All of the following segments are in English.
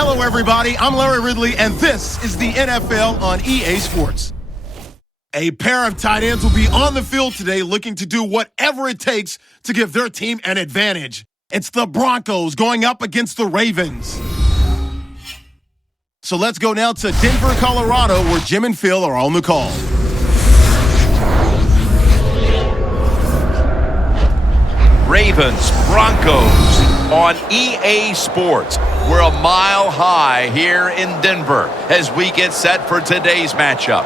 Hello, everybody. I'm Larry Ridley, and this is the NFL on EA Sports. A pair of tight ends will be on the field today looking to do whatever it takes to give their team an advantage. It's the Broncos going up against the Ravens. So let's go now to Denver, Colorado, where Jim and Phil are on the call. Ravens, Broncos on EA Sports. We're a mile high here in Denver as we get set for today's matchup.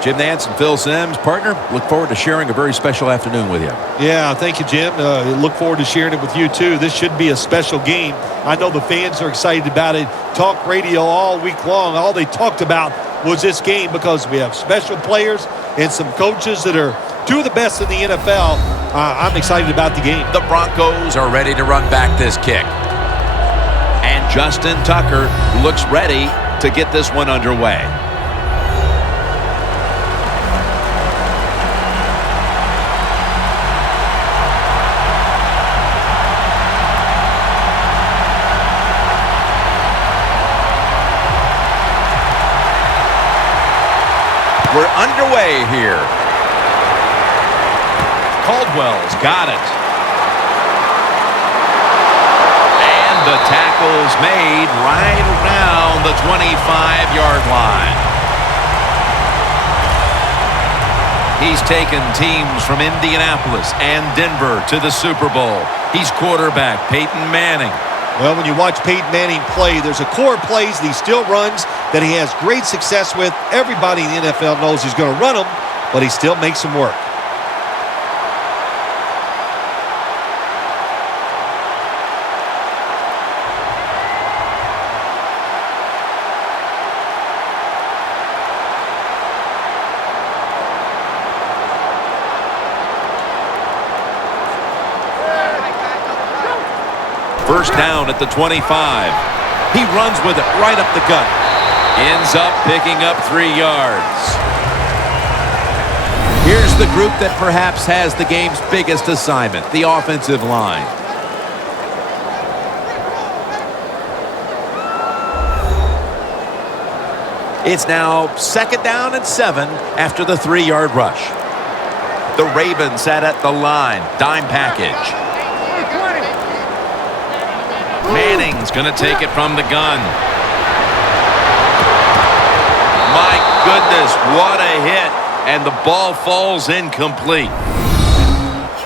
Jim Nance and Phil Simms, partner, look forward to sharing a very special afternoon with you. Yeah, thank you, Jim. Look forward to sharing it with you, too. This should be a special game. I know the fans are excited about it. Talk radio all week long. All they talked about was this game because we have special players and some coaches that are two of the best in the NFL. I'm excited about the game. The Broncos are ready to run back this kick. And Justin Tucker looks ready to get this one underway. We're underway here. Caldwell's got it. And the tackle's made right around the 25-yard line. He's taken teams from Indianapolis and Denver to the Super Bowl. He's quarterback Peyton Manning. Well, when you watch Peyton Manning play, there's a core of plays that he still runs that he has great success with. Everybody in the NFL knows he's going to run them, but he still makes them work. First down at the 25. He runs with it right up the gut. Ends up picking up 3 yards. Here's the group that perhaps has the game's biggest assignment, the offensive line. It's now second down and 7 after the 3-yard rush. The Ravens sat at the line, dime package. Manning's going to take it from the gun. My goodness, what a hit. And the ball falls incomplete.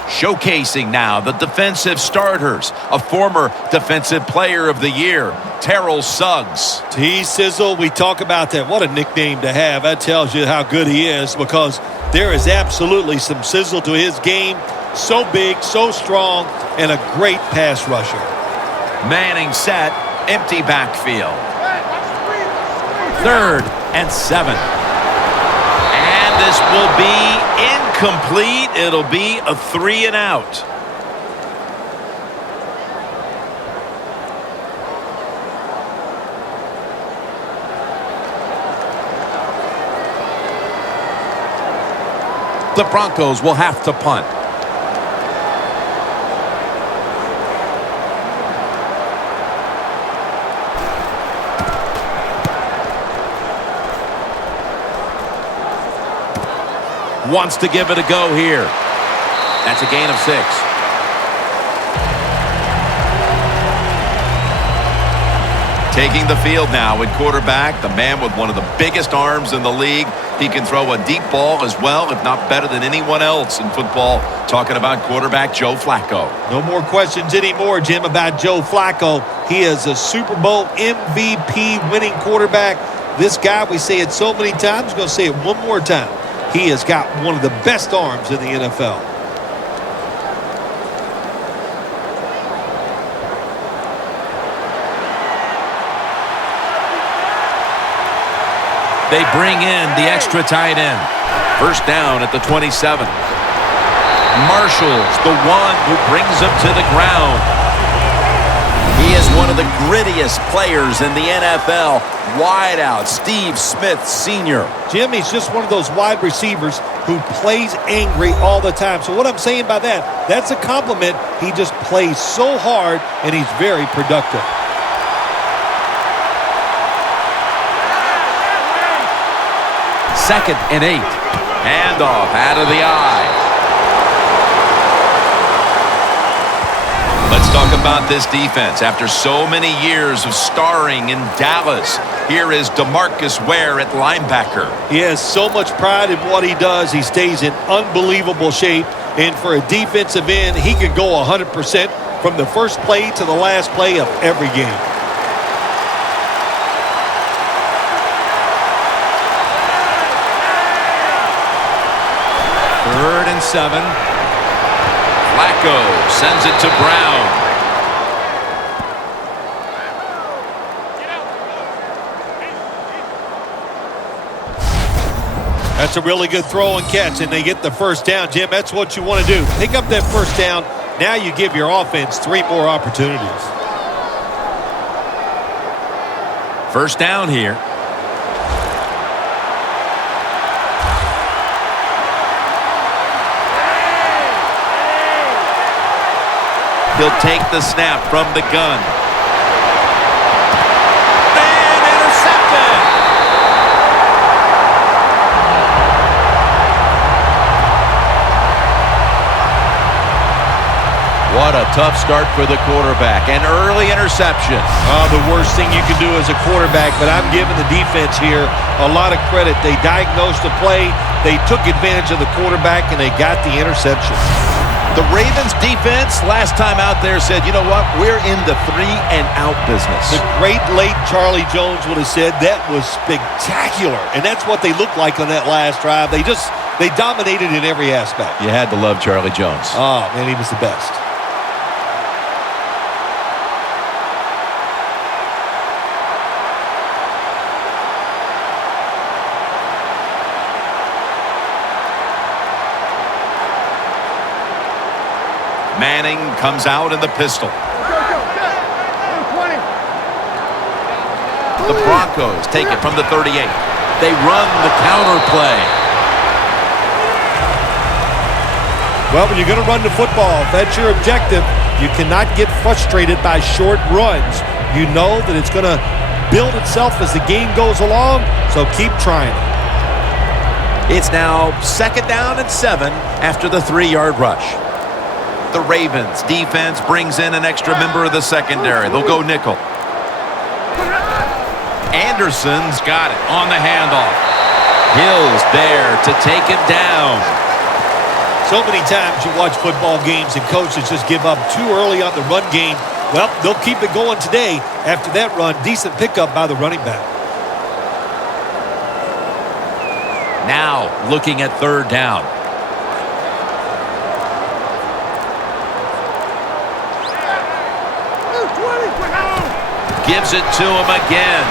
Showcasing now the defensive starters. A former defensive player of the year, Terrell Suggs. T-Sizzle, we talk about that. What a nickname to have. That tells you how good he is because there is absolutely some sizzle to his game. So big, so strong, and a great pass rusher. Manning set, empty backfield. 3rd and 7. And this will be incomplete. It'll be a 3 and out. The Broncos will have to punt. Wants to give it a go here. That's a gain of 6. Taking the field now at quarterback, the man with one of the biggest arms in the league. He can throw a deep ball as well, if not better than anyone else in football. Talking about quarterback Joe Flacco. No more questions anymore, Jim, about Joe Flacco. He is a Super Bowl MVP winning quarterback. This guy, we say it so many times, going to say it one more time. He has got one of the best arms in the NFL. They bring in the extra tight end. First down at the 27. Marshall's the one who brings him to the ground. He is one of the grittiest players in the NFL. Wideout Steve Smith Sr. Jim, he's just one of those wide receivers who plays angry all the time. So what I'm saying by that, that's a compliment. He just plays so hard, and he's very productive. 2nd and 8. Handoff out of the eye. Let's talk about this defense. After so many years of starring in Dallas, here is DeMarcus Ware at linebacker. He has so much pride in what he does. He stays in unbelievable shape. And for a defensive end, he can go 100% from the first play to the last play of every game. Third and 7. Flacco sends it to Brown. That's a really good throw and catch, and they get the first down. Jim, that's what you want to do. Pick up that first down. Now you give your offense 3 more opportunities. First down here. He'll take the snap from the gun. And intercepted. What a tough start for the quarterback. An early interception. The worst thing you can do as a quarterback, but I'm giving the defense here a lot of credit. They diagnosed the play, they took advantage of the quarterback, and they got the interception. The Ravens defense last time out there said, you know what, we're in the 3-and-out business. The great late Charlie Jones would have said that was spectacular, and that's what they looked like on that last drive. They dominated in every aspect. You had to love Charlie Jones. Oh, man, he was the best. Manning comes out in the pistol. The Broncos take it from the 38. They run the counter play. Well, when you're going to run the football, if that's your objective, you cannot get frustrated by short runs. You know that it's going to build itself as the game goes along, so keep trying it. It's now 2nd down and 7 after the 3-yard rush. The Ravens defense brings in an extra member of the secondary. They'll go nickel. Anderson's got it on the handoff. Hill's there to take him down. So many times you watch football games and coaches just give up too early on the run game. Well, they'll keep it going today. After that run, decent pickup by the running back. Now looking at 3rd down. Gives it to him again.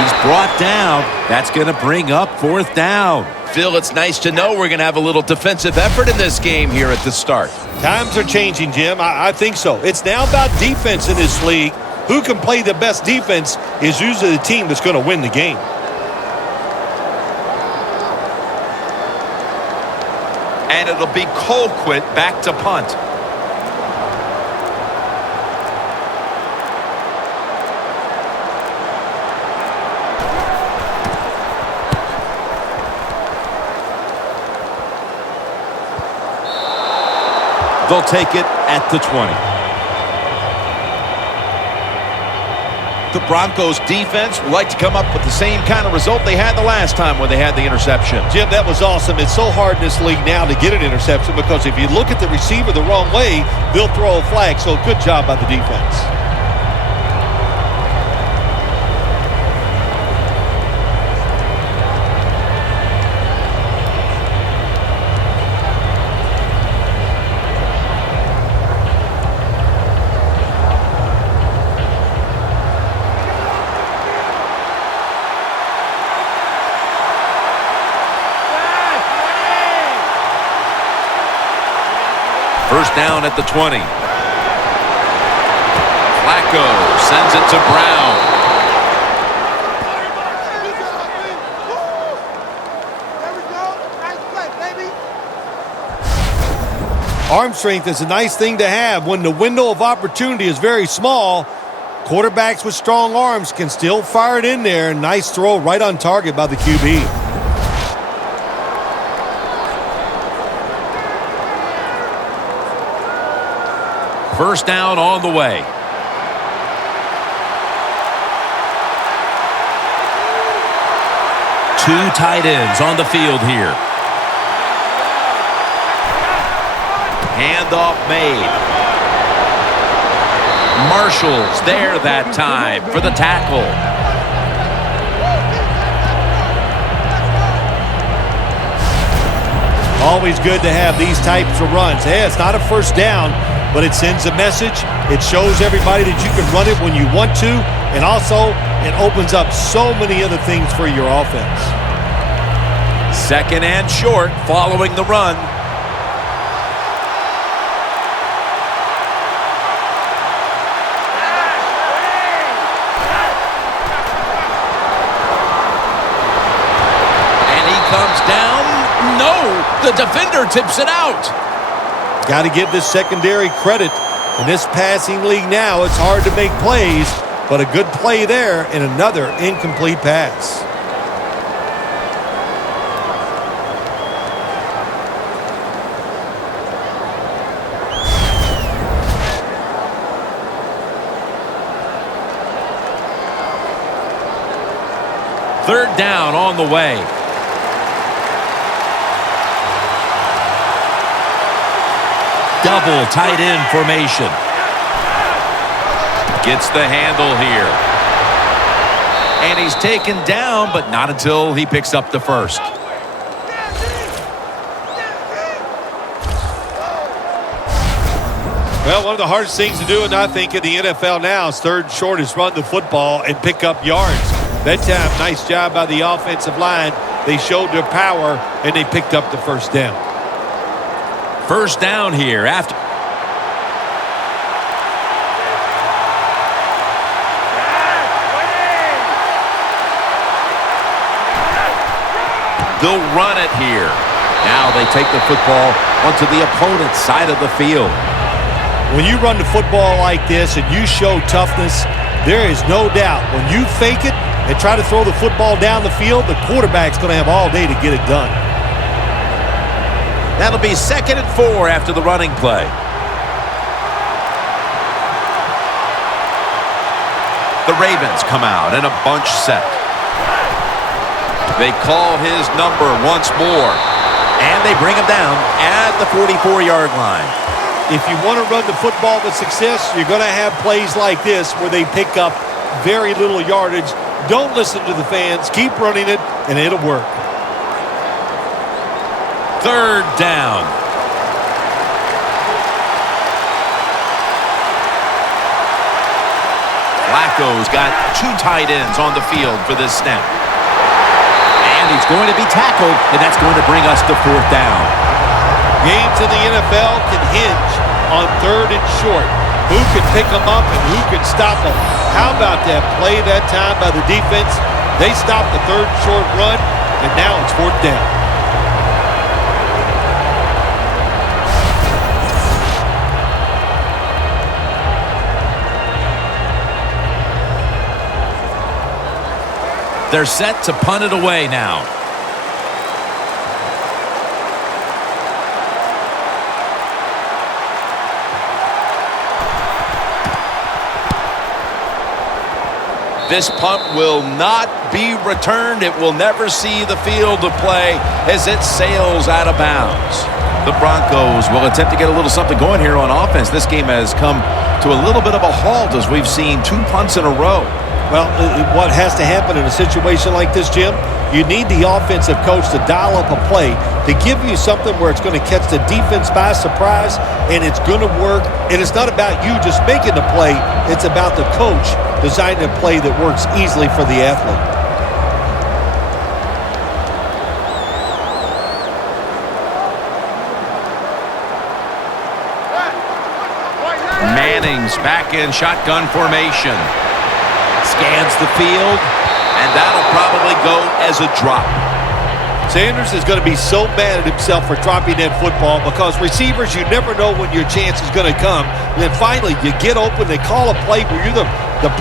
He's brought down. That's going to bring up 4th down. Phil, it's nice to know we're going to have a little defensive effort in this game here at the start. Times are changing, Jim. I think so. It's now about defense in this league. Who can play the best defense is usually the team that's going to win the game. And it'll be Colquitt back to punt. They'll take it at the 20. The Broncos defense would like to come up with the same kind of result they had the last time when they had the interception. Jim, that was awesome. It's so hard in this league now to get an interception because if you look at the receiver the wrong way, they'll throw a flag. So good job by the defense. First down at the 20. Flacco sends it to Brown. Arm strength is a nice thing to have when the window of opportunity is very small. Quarterbacks with strong arms can still fire it in there. Nice throw right on target by the QB. First down on the way. Two tight ends on the field here. Handoff made. Marshall's there that time for the tackle. Always good to have these types of runs. Hey, it's not a first down, but it sends a message. It shows everybody that you can run it when you want to, and also it opens up so many other things for your offense. Second and short following the run. And he comes down. No, the defender tips it out. Got to give this secondary credit. In this passing league now, it's hard to make plays, but a good play there and another incomplete pass. Third down on the way. Double tight end formation. Gets the handle here. And he's taken down, but not until he picks up the first. Well, one of the hardest things to do, and I think in the NFL now, is third and short is run the football and pick up yards. That time, nice job by the offensive line. They showed their power, and they picked up the first down. First down here after. They'll run it here. Now they take the football onto the opponent's side of the field. When you run the football like this and you show toughness, there is no doubt when you fake it and try to throw the football down the field, the quarterback's going to have all day to get it done. That'll be 2nd and 4 after the running play. The Ravens come out in a bunch set. They call his number once more, and they bring him down at the 44-yard line. If you want to run the football with success, you're going to have plays like this where they pick up very little yardage. Don't listen to the fans. Keep running it, and it'll work. Third down. Flacco's got two tight ends on the field for this snap. And he's going to be tackled, and that's going to bring us to fourth down. Games in the NFL can hinge on third and short. Who can pick them up and who can stop them? How about that play that time by the defense? They stopped the third and short run, and now it's fourth down. They're set to punt it away now. This punt will not be returned. It will never see the field of play as it sails out of bounds. The Broncos will attempt to get a little something going here on offense. This game has come to a little bit of a halt as we've seen two punts in a row. Well, what has to happen in a situation like this, Jim, you need the offensive coach to dial up a play to give you something where it's going to catch the defense by surprise, and it's going to work. And it's not about you just making the play. It's about the coach designing a play that works easily for the athlete. Manning's back in shotgun formation. Scans the field, and that'll probably go as a drop. Sanders is going to be so mad at himself for dropping that football because receivers, you never know when your chance is going to come. And then finally, you get open, they call a play where you're the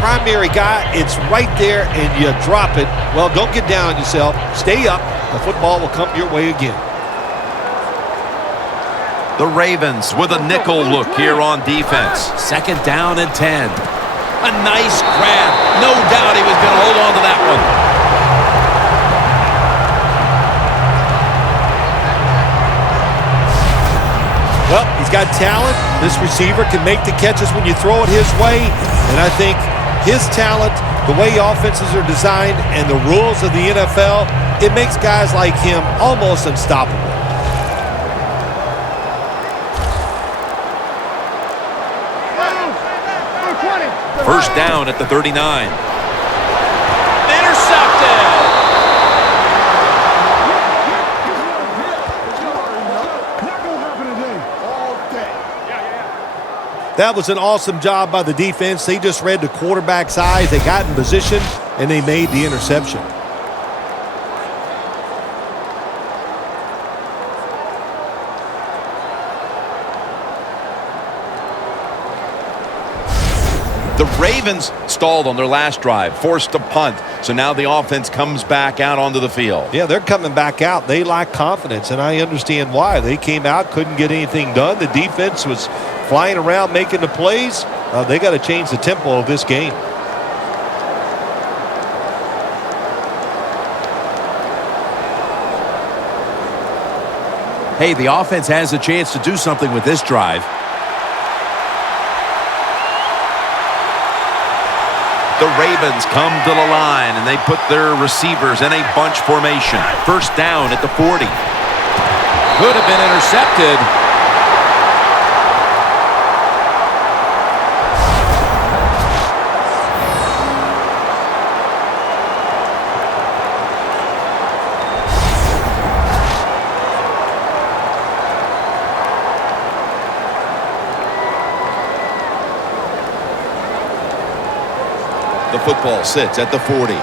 primary guy. It's right there, and you drop it. Well, don't get down on yourself. Stay up. The football will come your way again. The Ravens with a nickel look here on defense. 2nd down and 10. A nice grab. No doubt he was going to hold on to that one. Well, he's got talent. This receiver can make the catches when you throw it his way. And I think his talent, the way offenses are designed, and the rules of the NFL, it makes guys like him almost unstoppable. First down at the 39. Intercepted. That was an awesome job by the defense. They just read the quarterback's eyes. They got in position, and they made the interception. The Ravens stalled on their last drive, forced to punt. So now the offense comes back out onto the field. Yeah, they're coming back out. They lack confidence, and I understand why. They came out, couldn't get anything done. The defense was flying around making the plays. They got to change the tempo of this game. Hey, the offense has a chance to do something with this drive. The Ravens come to the line, and they put their receivers in a bunch formation. First down at the 40. Could have been intercepted. The football sits at the 40.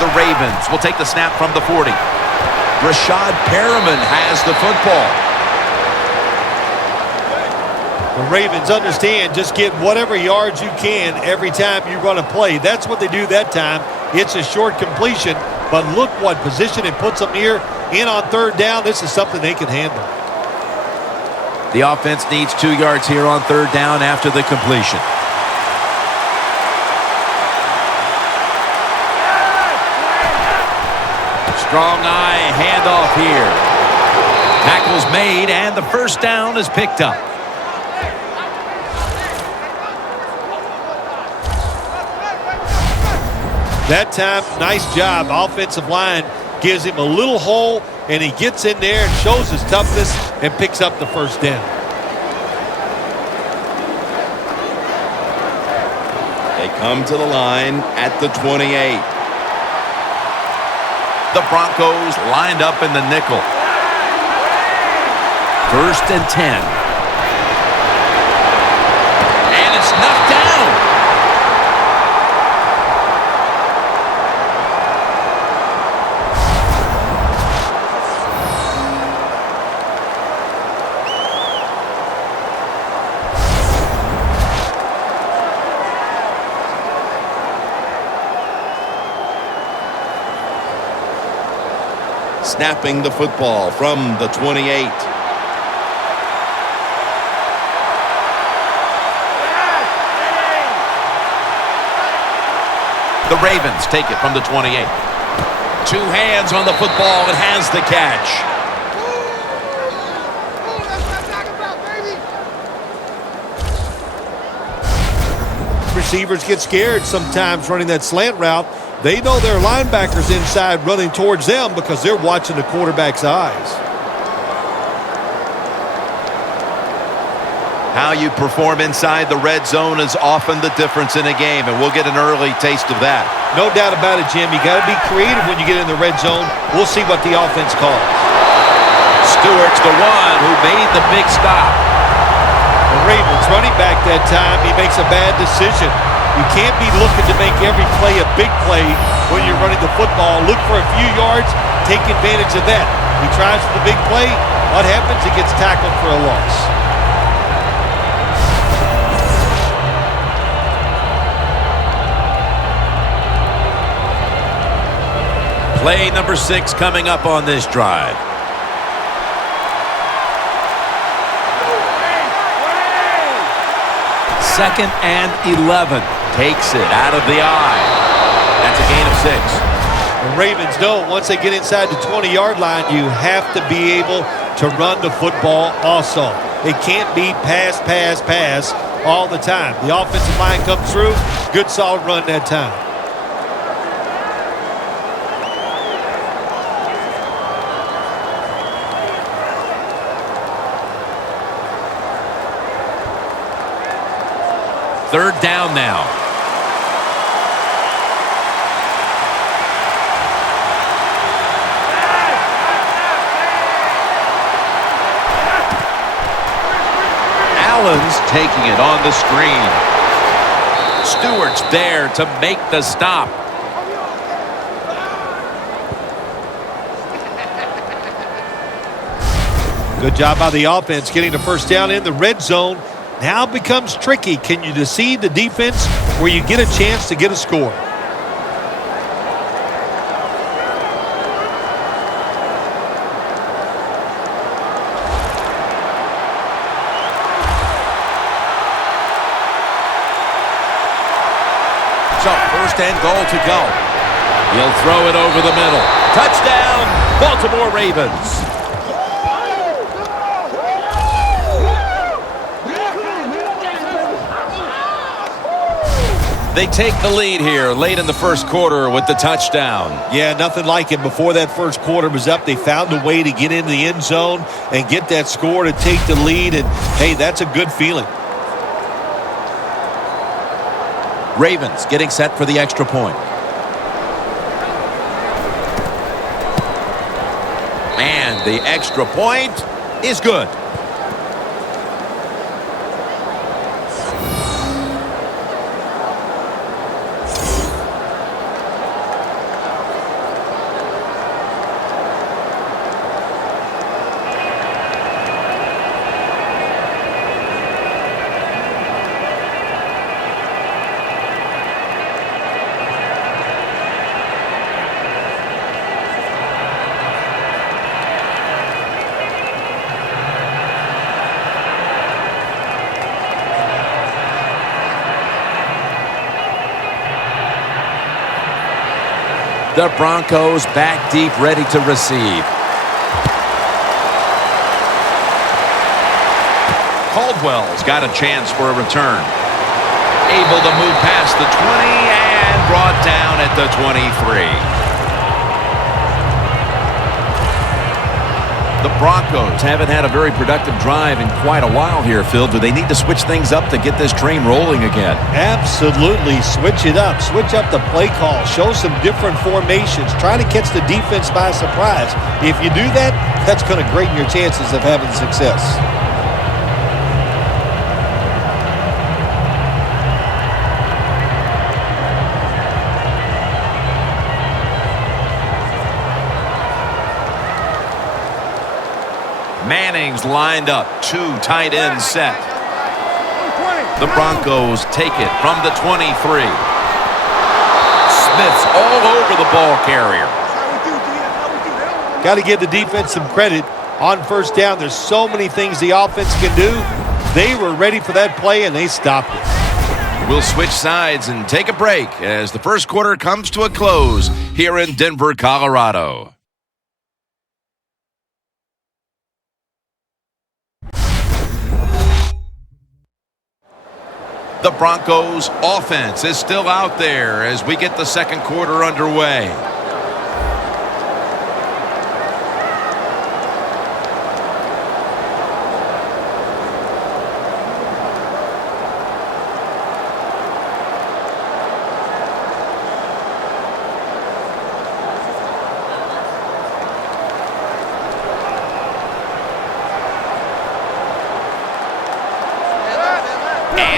The Ravens will take the snap from the 40. Rashad Perriman has the football. The Ravens understand just get whatever yards you can every time you run a play. That's what they do that time. It's a short completion, but look what position it puts them here. In on third down, this is something they can handle. The offense needs 2 yards here on third down after the completion. Strong eye handoff here. Tackle's made, and the first down is picked up. That time, nice job. Offensive line gives him a little hole, and he gets in there and shows his toughness and picks up the first down. They come to the line at the 28. The Broncos lined up in the nickel. First and 10. And it's knocked down. Snapping the football from the 28. The Ravens take it from the 28. 2 hands on the football and has the catch. Receivers get scared sometimes running that slant route. They know their linebackers inside running towards them because they're watching the quarterback's eyes. How you perform inside the red zone is often the difference in a game, and we'll get an early taste of that. No doubt about it, Jim. You got to be creative when you get in the red zone. We'll see what the offense calls. Stewart's the one who made the big stop. The Ravens running back that time, he makes a bad decision. You can't be looking to make every play a big play when you're running the football. Look for a few yards, take advantage of that. He tries for the big play. What happens? He gets tackled for a loss. Play number 6 coming up on this drive. Second and 11. Takes it out of the eye. That's a gain of 6. The Ravens know once they get inside the 20-yard line, you have to be able to run the football also. It can't be pass, pass, pass all the time. The offensive line comes through. Good, solid run that time. Third down now. Allen's taking it on the screen. Stewart's there to make the stop. Good job by the offense getting the first down in the red zone. Now it becomes tricky. Can you deceive the defense where you get a chance to get a score? So first and goal to go. He'll throw it over the middle. Touchdown, Baltimore Ravens. They take the lead here late in the first quarter with the touchdown. Yeah, nothing like it. Before that first quarter was up, they found a way to get in the end zone and get that score to take the lead. And, hey, that's a good feeling. Ravens getting set for the extra point. And the extra point is good. The Broncos back deep, ready to receive. Caldwell's got a chance for a return. Able to move past the 20 and brought down at the 23. The Broncos haven't had a very productive drive in quite a while here, Phil. Do they need to switch things up to get this train rolling again? Absolutely. Switch it up. Switch up the play call. Show some different formations. Try to catch the defense by surprise. If you do that, that's going to greaten your chances of having success. Manning's lined up, 2 tight ends set. The Broncos take it from the 23. Smith's all over the ball carrier. Got to give the defense some credit on first down. There's so many things the offense can do. They were ready for that play, and they stopped it. We'll switch sides and take a break as the first quarter comes to a close here in Denver, Colorado. The Broncos offense is still out there as we get the second quarter underway.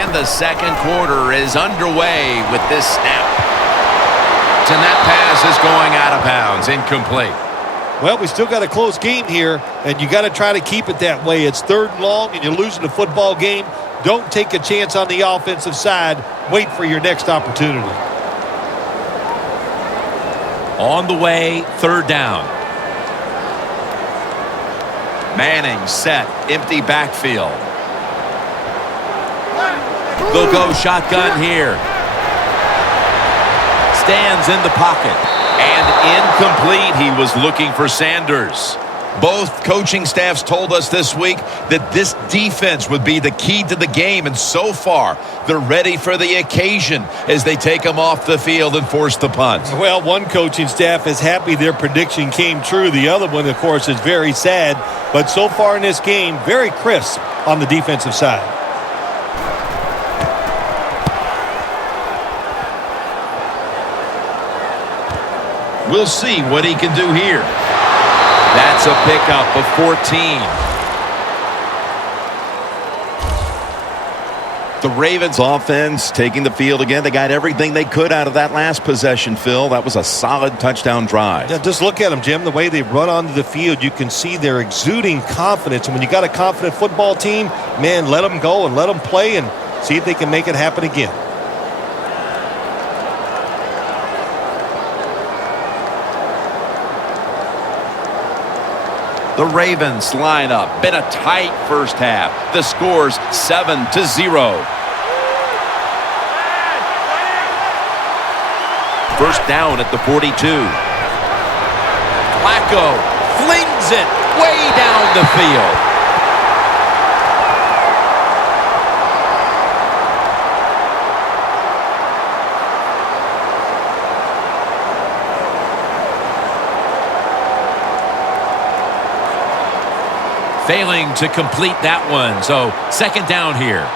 The second quarter is underway with this snap. And that pass is going out of bounds, incomplete. Well, we still got a close game here, and you got to try to keep it that way. It's third and long, and you're losing a football game. Don't take a chance on the offensive side. Wait for your next opportunity. On the way, third down. Manning set, empty backfield. They'll go shotgun here. Stands in the pocket. And incomplete. He was looking for Sanders. Both coaching staffs told us this week that this defense would be the key to the game, and so far they're ready for the occasion as they take them off the field and force the punt. Well, one coaching staff is happy their prediction came true. The other one, of course, is very sad. But so far in this game, very crisp on the defensive side. We'll see what he can do here. That's a pickup of 14. The Ravens offense taking the field again. They got everything they could out of that last possession, Phil. That was a solid touchdown drive. Yeah, just look at them, Jim. The way they run onto the field, you can see they're exuding confidence. And when you got a confident football team, man, let them go and let them play and see if they can make it happen again. The Ravens line up. Been a tight first half. The score's 7-0. First down at the 42. Flacco flings it way down the field. Failing to complete that one. So second down here.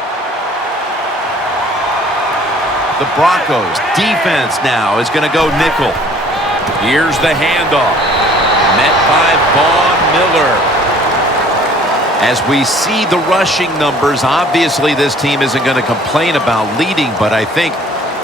The Broncos defense now is going to go nickel. Here's the handoff. Met by Von Miller. As we see the rushing numbers, obviously this team isn't going to complain about leading, but I think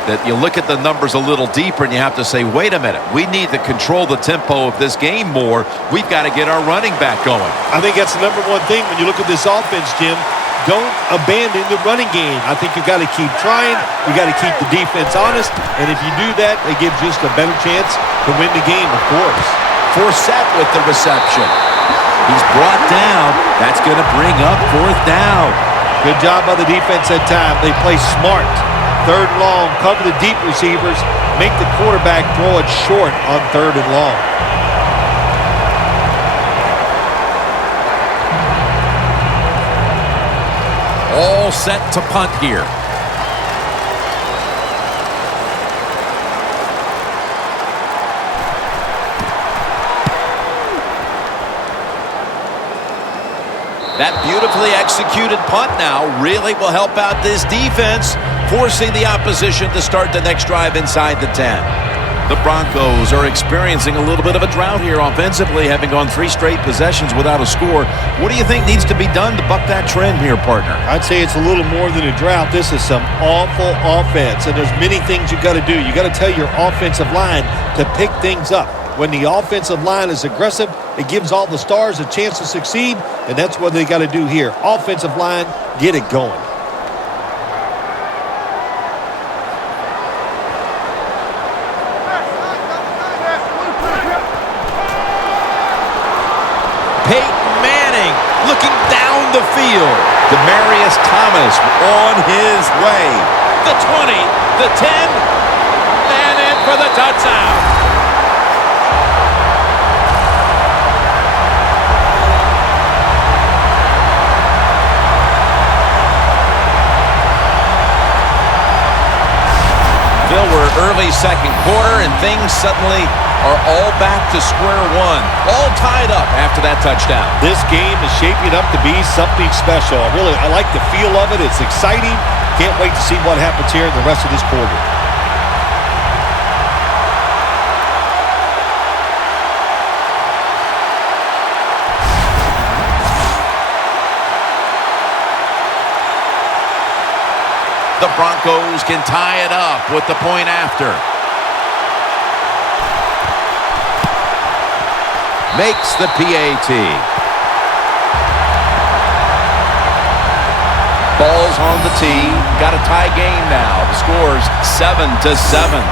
that you look at the numbers a little deeper and you have to say, wait a minute, we need to control the tempo of this game more. We've got to get our running back going. I think that's the number one thing when you look at this offense, Jim. Don't abandon the running game. I think you've got to keep trying. You got to keep the defense honest. And if you do that, it gives you just a better chance to win the game, of course. Forsett with the reception. He's brought down. That's going to bring up fourth down. Good job by the defense that time. They play smart. Third and long, cover the deep receivers, make the quarterback throw it short on third and long. All set to punt here. That beautifully executed punt now really will help out this defense, forcing the opposition to start the next drive inside the 10. The Broncos are experiencing a little bit of a drought here offensively, having gone 3 straight possessions without a score. What do you think needs to be done to buck that trend here, partner? I'd say it's a little more than a drought. This is some awful offense, and there's many things you got to do. You got to tell your offensive line to pick things up. When the offensive line is aggressive, it gives all the stars a chance to succeed, and that's what they got to do here. Offensive line, get it going. Peyton Manning looking down the field. Demaryius Thomas on his way. The 20, the 10, and in for the touchdown. Phil, we're early second quarter, and things suddenly are all back to square one. All tied up after that touchdown. This game is shaping up to be something special. I like the feel of it. It's exciting. Can't wait to see what happens here in the rest of this quarter. The Broncos can tie it up with the point after. Makes the PAT. Ball's on the tee. Got a tie game now. The score's 7-7.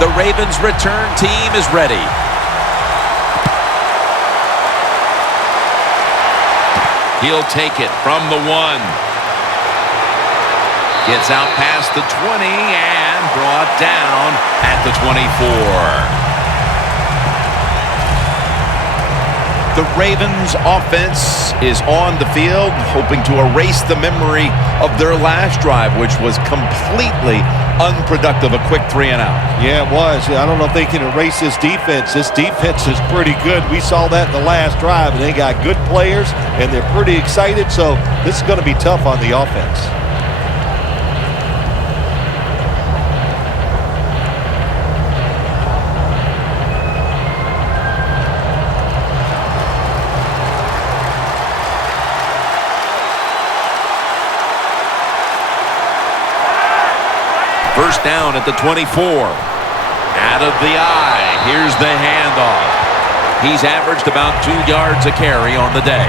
The Ravens' return team is ready. He'll take it from the 1. Gets out past the 20 and brought down at the 24. The Ravens offense is on the field, hoping to erase the memory of their last drive, which was completely unproductive, a quick 3-and-out. Yeah, it was. I don't know if they can erase this defense. This defense is pretty good. We saw that in the last drive, and they got good players, and they're pretty excited, so this is going to be tough on the offense. First down at the 24. Out of the eye. Here's the handoff. He's averaged about 2 yards a carry on the day.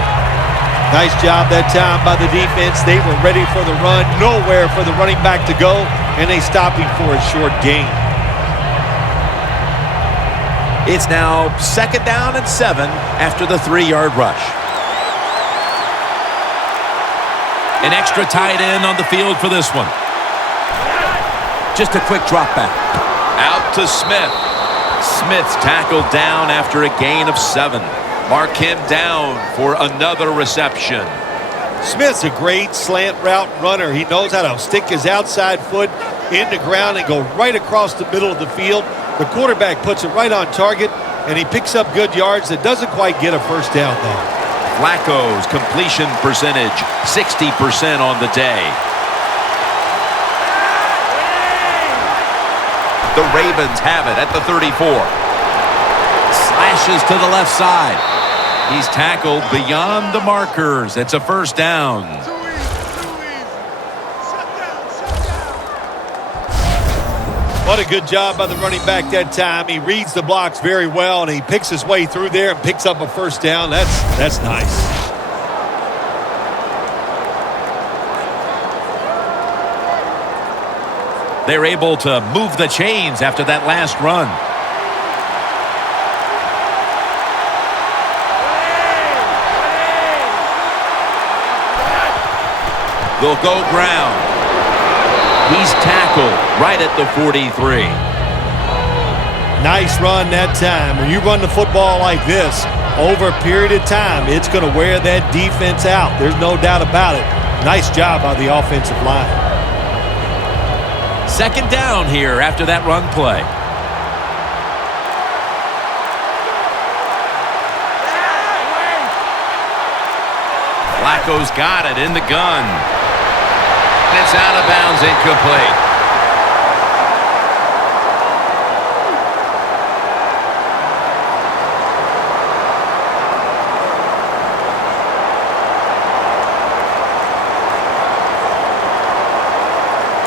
Nice job that time by the defense. They were ready for the run. Nowhere for the running back to go, and they stopped him for a short gain. It's now 2nd down and 7 after the 3-yard rush. An extra tight end on the field for this one. Just a quick drop back. Out to Smith. Smith's tackled down after a gain of 7. Mark him down for another reception. Smith's a great slant route runner. He knows how to stick his outside foot in the ground and go right across the middle of the field. The quarterback puts it right on target, and he picks up good yards. That doesn't quite get a first down, though. Flacco's completion percentage, 60% on the day. The Ravens have it at the 34. Slashes to the left side. He's tackled beyond the markers. It's a first down. What a good job by the running back that time. He reads the blocks very well, and he picks his way through there and picks up a first down. That's nice. They're able to move the chains after that last run. They'll go ground. He's tackled right at the 43. Nice run that time. When you run the football like this, over a period of time, it's going to wear that defense out. There's no doubt about it. Nice job by the offensive line. 2nd down here after that run play. Flacco's got it in the gun. And it's out of bounds, incomplete.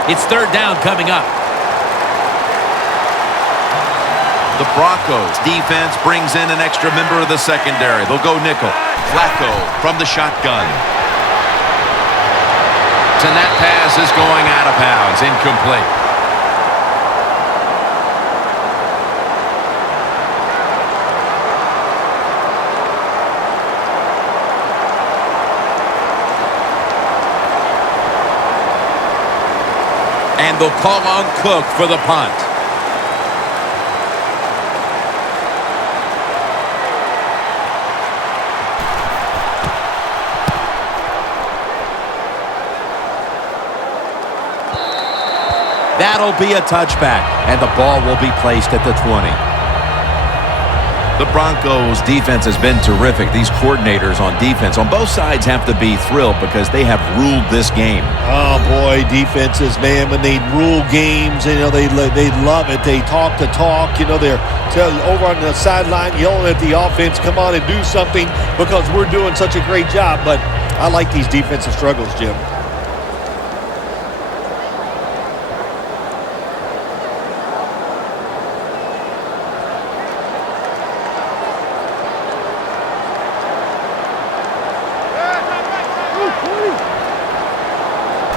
It's 3rd down coming up. The Broncos defense brings in an extra member of the secondary. They'll go nickel. Flacco from the shotgun. And that pass is going out of bounds. Incomplete. And they'll call on Cook for the punt. That'll be a touchback, and the ball will be placed at the 20. The Broncos defense has been terrific. These coordinators on defense on both sides have to be thrilled because they have ruled this game. Oh, boy, defenses, man, when they rule games, you know, they love it. They talk the talk. You know, they're over on the sideline yelling at the offense, come on and do something because we're doing such a great job. But I like these defensive struggles, Jim.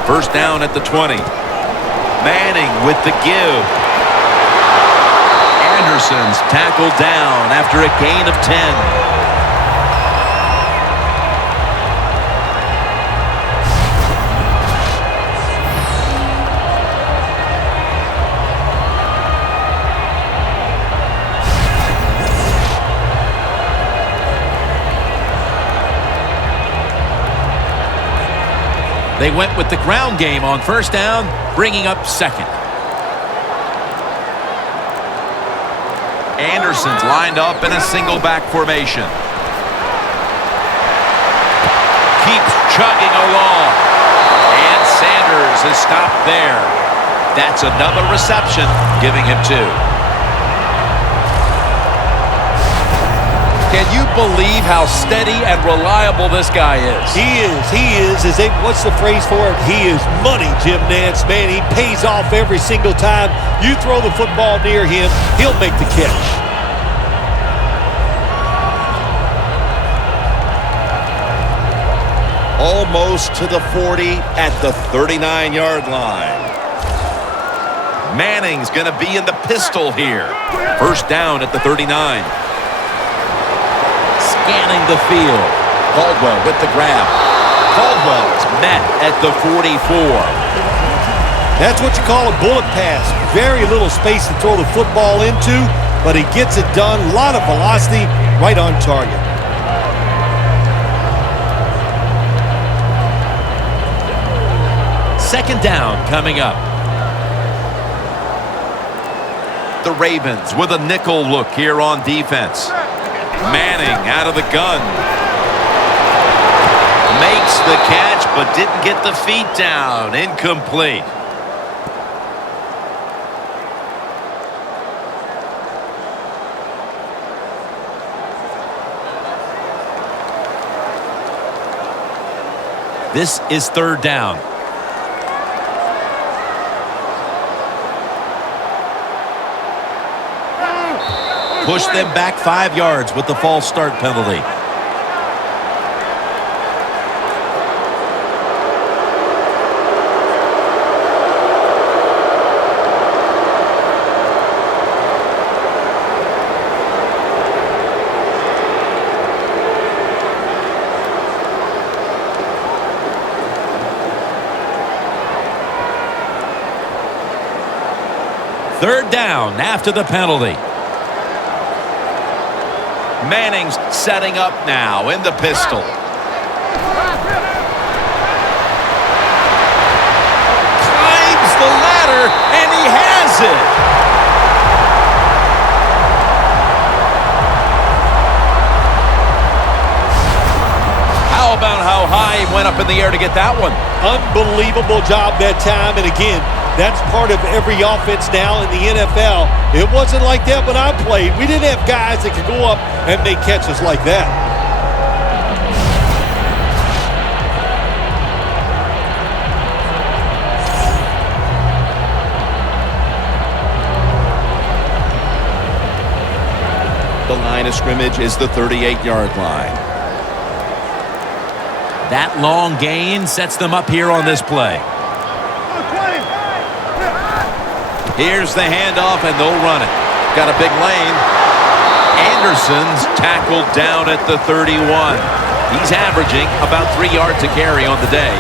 First down at the 20. Manning with the give. Anderson's tackled down after a gain of 10. They went with the ground game on first down, bringing up second. Anderson's lined up in a single back formation. Keeps chugging along. And Sanders is stopped there. That's another reception, giving him 2. Can you believe how steady and reliable this guy is? He is. What's the phrase for it? He is money, Jim Nance. Man, he pays off every single time. You throw the football near him, he'll make the catch. Almost to the 40 at the 39-yard line. Manning's going to be in the pistol here. First down at the 39. Scanning the field. Caldwell with the grab. Caldwell's met at the 44. That's what you call a bullet pass. Very little space to throw the football into, but he gets it done. A lot of velocity, right on target. Second down coming up. The Ravens with a nickel look here on defense. Manning out of the gun. Makes the catch, but didn't get the feet down. Incomplete. This is third down. Push them back 5 yards with the false start penalty. Third down after the penalty. Manning's setting up now in the pistol. Climbs the ladder, and he has it. How about how high he went up in the air to get that one? Unbelievable job that time, and again, that's part of every offense now in the NFL. It wasn't like that when I played. We didn't have guys that could go up and make catches like that. The line of scrimmage is the 38-yard line. That long gain sets them up here on this play. Here's the handoff, and they'll run it. Got a big lane. Anderson's tackled down at the 31. He's averaging about 3 yards a carry on the day.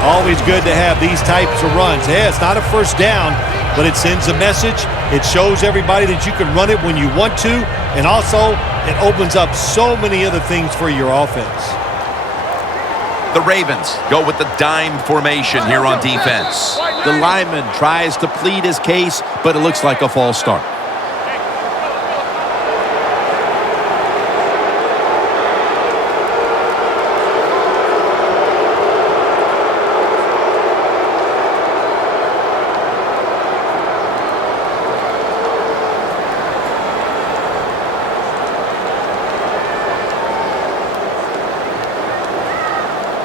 Always good to have these types of runs. Yeah, it's not a first down, but it sends a message. It shows everybody that you can run it when you want to, and also it opens up so many other things for your offense. The Ravens go with the dime formation here on defense. The lineman tries to plead his case, but it looks like a false start.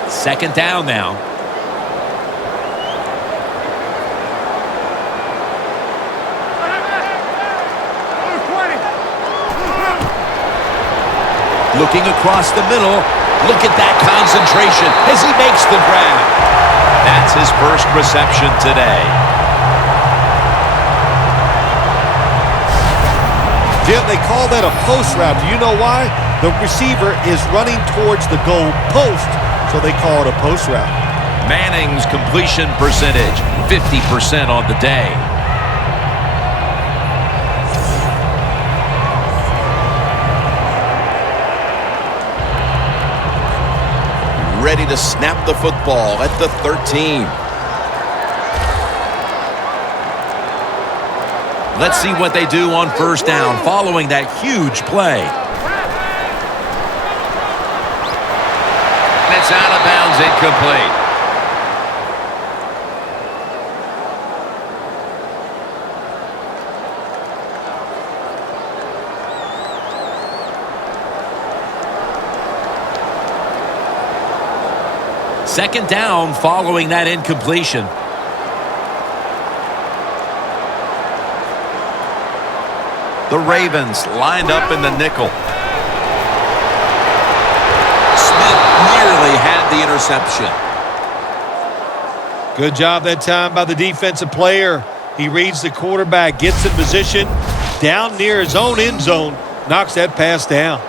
Second down now. Looking across the middle. Look at that concentration as he makes the grab. That's his first reception today. Jim, they call that a post route. Do you know why? The receiver is running towards the goal post, so they call it a post route. Manning's completion percentage, 50% on the day. Ready to snap the football at the 13. Let's see what they do on first down following that huge play. And it's out of bounds, incomplete. Second down following that incompletion. The Ravens lined up in the nickel. Smith nearly had the interception. Good job that time by the defensive player. He reads the quarterback, gets in position, down near his own end zone, knocks that pass down.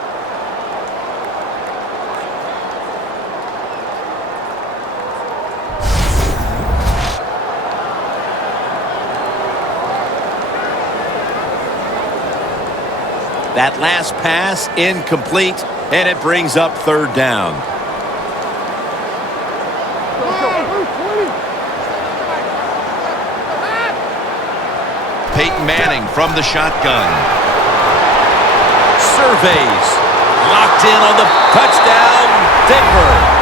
That last pass incomplete, and it brings up third down. Peyton Manning from the shotgun. Surveys. Locked in on the touchdown, Denver.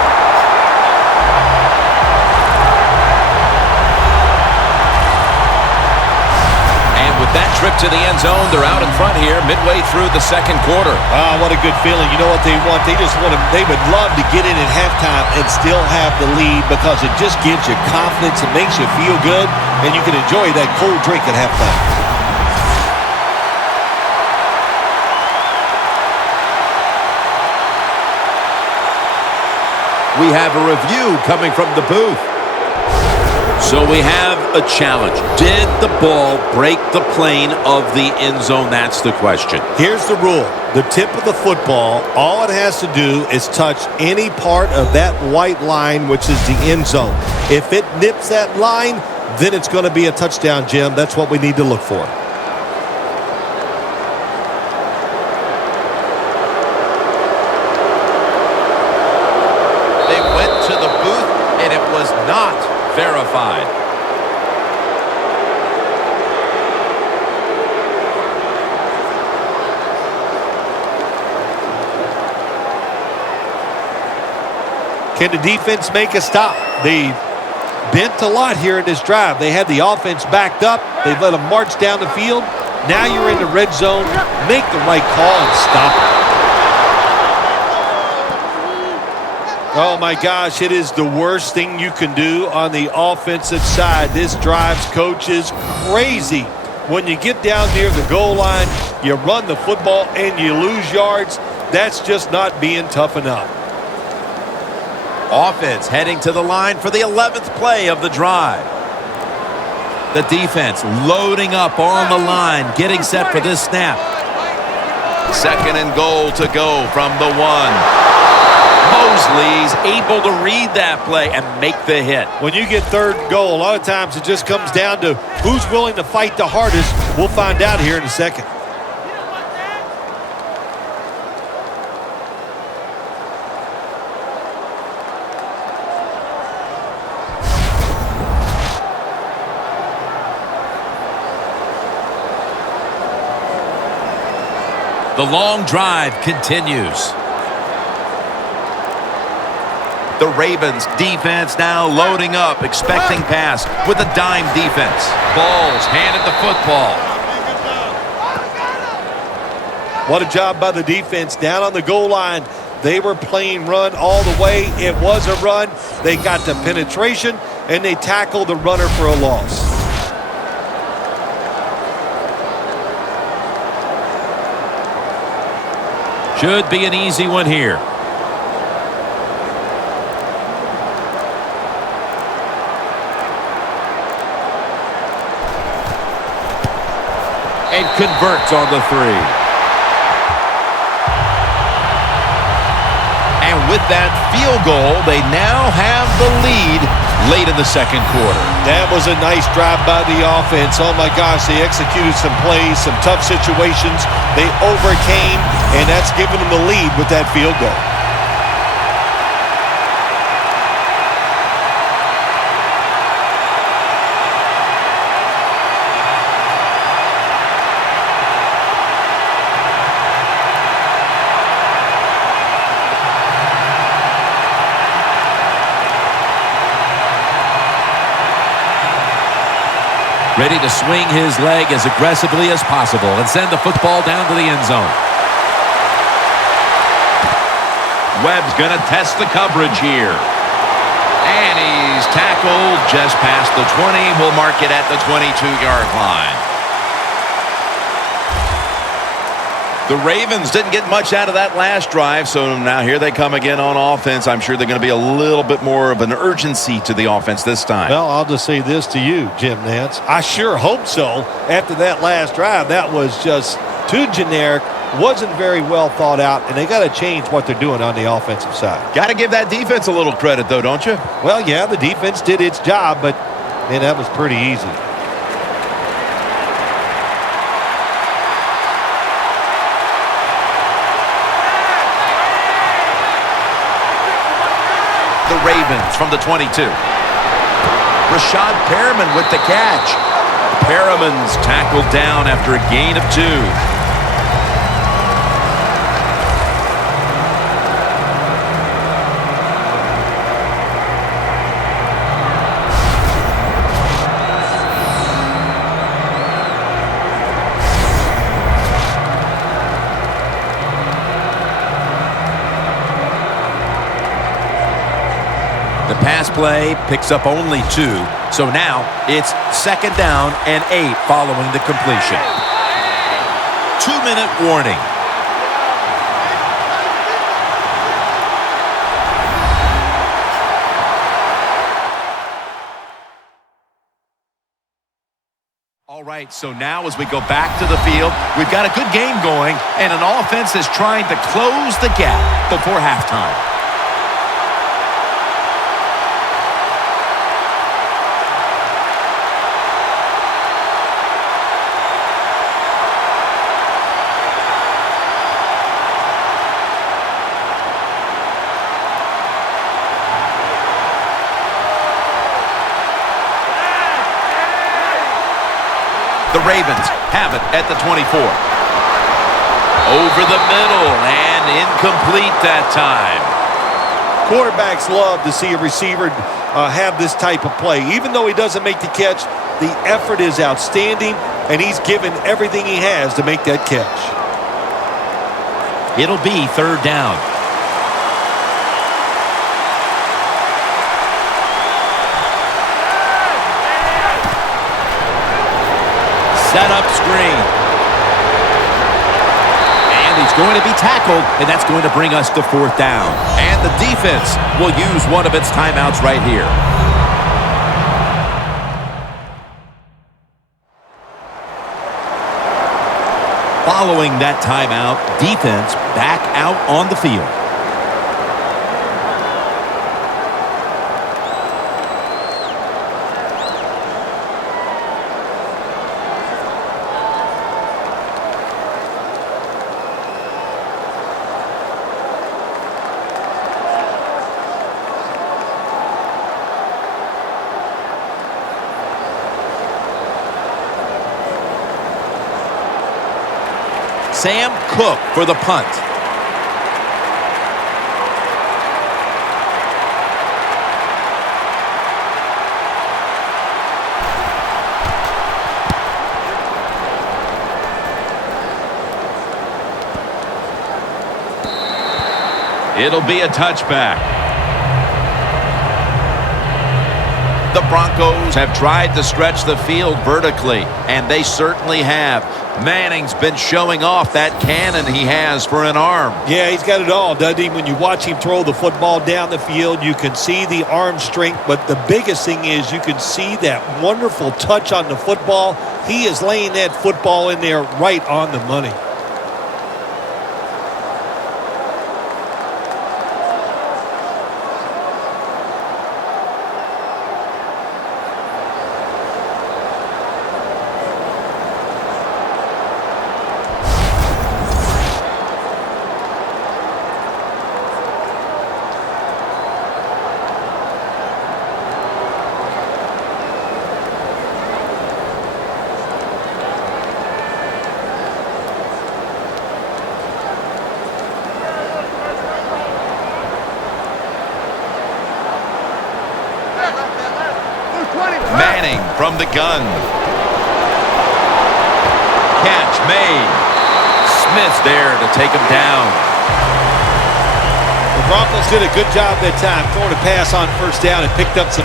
That trip to the end zone, they're out in front here midway through the second quarter. Ah, what a good feeling. You know what they want? They would love to get in at halftime and still have the lead because it just gives you confidence. It makes you feel good, and you can enjoy that cold drink at halftime. We have a review coming from the booth. So we have a challenge. Did the ball break the plane of the end zone? That's the question. Here's the rule. The tip of the football, all it has to do is touch any part of that white line, which is the end zone. If it nips that line, then it's going to be a touchdown, Jim. That's what we need to look for. They went to the booth, and it was not verified. Can the defense make a stop? They bent a lot here in this drive. They had the offense backed up. They let them march down the field. Now you're in the red zone. Make the right call and stop it. Oh, my gosh, it is the worst thing you can do on the offensive side. This drives coaches crazy. When you get down near the goal line, you run the football and you lose yards. That's just not being tough enough. Offense heading to the line for the 11th play of the drive. The defense loading up on the line, getting set for this snap. Second and goal to go from the one. Mosley's able to read that play and make the hit. When you get third and goal, a lot of times it just comes down to who's willing to fight the hardest. We'll find out here in a second. The long drive continues. The Ravens defense now loading up, expecting pass with a dime defense. Balls handed the football. What a job by the defense down on the goal line. They were playing run all the way. It was a run. They got the penetration, and they tackled the runner for a loss. Should be an easy one here. And converts on the 3. with that field goal, they now have the lead late in the second quarter. That was a nice drive by the offense. Oh, my gosh, they executed some plays, some tough situations. They overcame, and that's given them the lead with that field goal. Ready to swing his leg as aggressively as possible and send the football down to the end zone. Webb's going to test the coverage here. And he's tackled just past the 20. We'll mark it at the 22-yard line. The Ravens didn't get much out of that last drive, so now here they come again on offense. I'm sure they're going to be a little bit more of an urgency to the offense this time. Well, I'll just say this to you, Jim Nantz. I sure hope so. After that last drive, that was just too generic, wasn't very well thought out, and they got to change what they're doing on the offensive side. Got to give that defense a little credit, though, don't you? Well, yeah, the defense did its job, but, man, that was pretty easy. The Ravens from the 22. Rashad Perriman with the catch. Perriman's tackled down after a gain of 2. The pass play picks up only 2, so now it's 2nd down and 8 following the completion. 2-minute warning. All right, so now as we go back to the field, we've got a good game going, and an offense is trying to close the gap before halftime. The Ravens have it at the 24. Over the middle and incomplete that time. Quarterbacks love to see a receiver have this type of play. Even though he doesn't make the catch, the effort is outstanding, and he's given everything he has to make that catch. It'll be 3rd down. Set up screen. And he's going to be tackled, and that's going to bring us to 4th down. And the defense will use one of its timeouts right here. Following that timeout, defense back out on the field. Sam Cook for the punt. It'll be a touchback. The Broncos have tried to stretch the field vertically, and they certainly have. Manning's been showing off that cannon he has for an arm. Yeah, he's got it all, doesn't he? When you watch him throw the football down the field, you can see the arm strength, but the biggest thing is you can see that wonderful touch on the football. He is laying that football in there right on the money. Manning from the gun. Catch made. Smith's there to take him down. The Broncos did a good job that time throwing a pass on first down and picked up some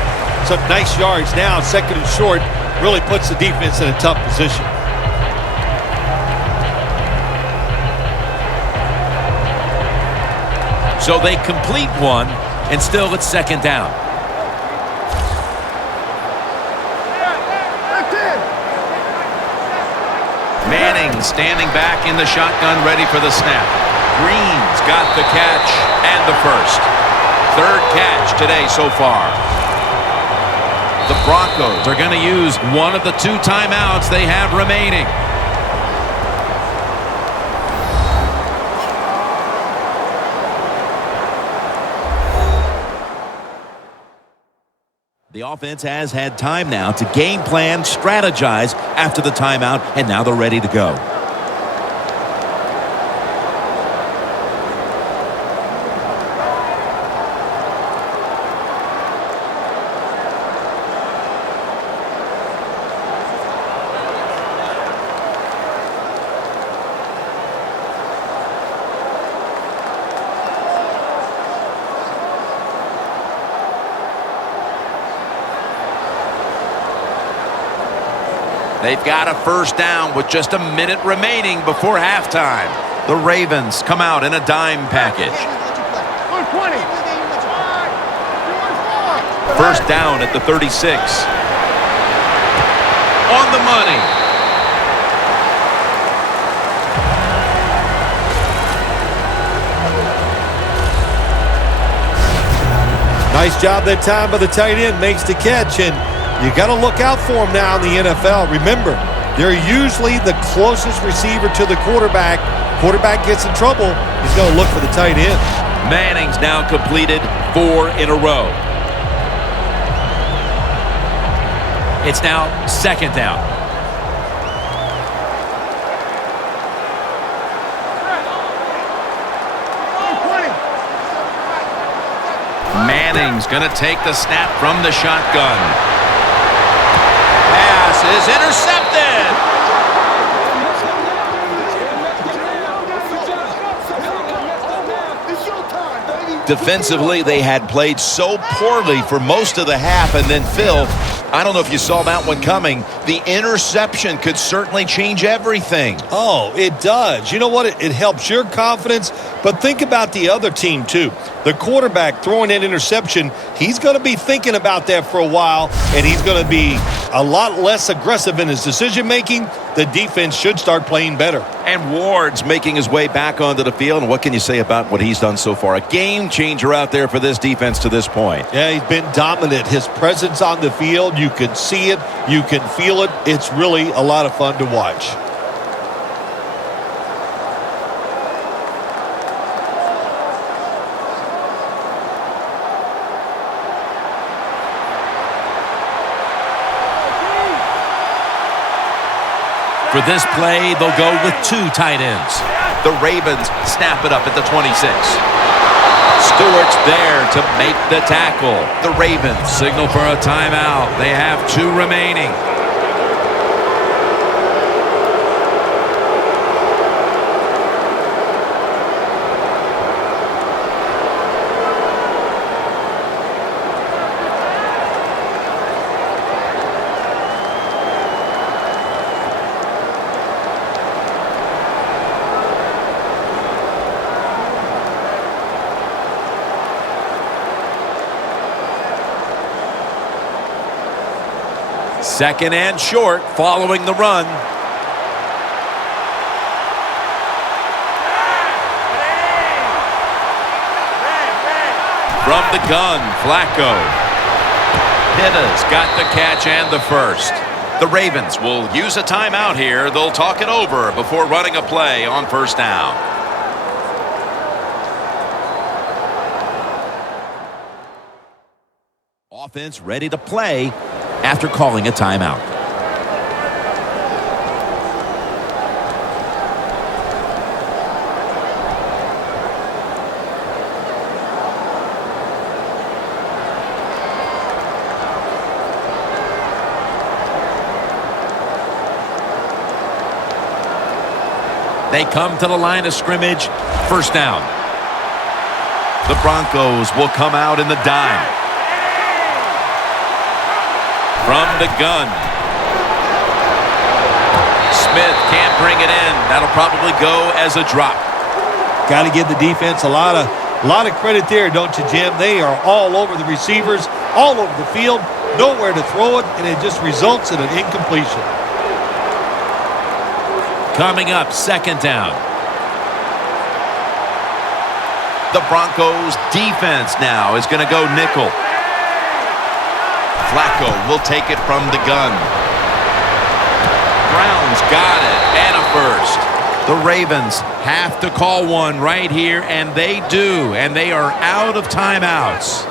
nice yards. Now second and short really puts the defense in a tough position. So they complete one, and still it's second down. Manning standing back in the shotgun, ready for the snap. Green's got the catch and the first. Third catch today so far. The Broncos They're going to use one of the 2 timeouts they have remaining. The offense has had time now to game plan, strategize after the timeout, and now they're ready to go. They've got a first down with just a minute remaining before halftime. The Ravens come out in a dime package. First down at the 36. On the money. Nice job that time by the tight end. Makes the catch, and you got to look out for him now in the NFL. Remember, they're usually the closest receiver to the quarterback. Quarterback gets in trouble, he's going to look for the tight end. Manning's now completed 4 in a row. It's now second down. Manning's going to take the snap from the shotgun. Pass is intercepted. Defensively, they had played so poorly for most of the half, and then Phil, I don't know if you saw that one coming. The interception could certainly change everything. Oh, it does. You know what? It helps your confidence, but think about the other team, too. The quarterback throwing that interception, he's going to be thinking about that for a while, and he's going to be a lot less aggressive in his decision-making. The defense should start playing better. And Ward's making his way back onto the field, and what can you say about what he's done so far? A game changer out there for this defense to this point. Yeah, he's been dominant. His presence on the field, you can see it, you can feel it. It's really a lot of fun to watch. For this play, they'll go with 2 tight ends. The Ravens snap it up at the 26. Stewart's there to make the tackle. The Ravens Signal for a timeout. They have 2 remaining. Second and short following the run. From the gun, Flacco. Pitta's got the catch and the first. The Ravens will use a timeout here. They'll talk it over before running a play on first down. Offense ready to play after calling a timeout. They come to the line of scrimmage. First down. The Broncos will come out in the dime. From the gun. Smith can't bring it in. That'll probably go as a drop. Got to give the defense a lot of credit there, don't you, Jim? They are all over the receivers, all over the field, nowhere to throw it, and it just results in an incompletion. Coming up, second down. The Broncos defense now is going to go nickel. Flacco will take it from the gun. Brown's got it, and a first. The Ravens have to call one right here, and they do, and they are out of timeouts.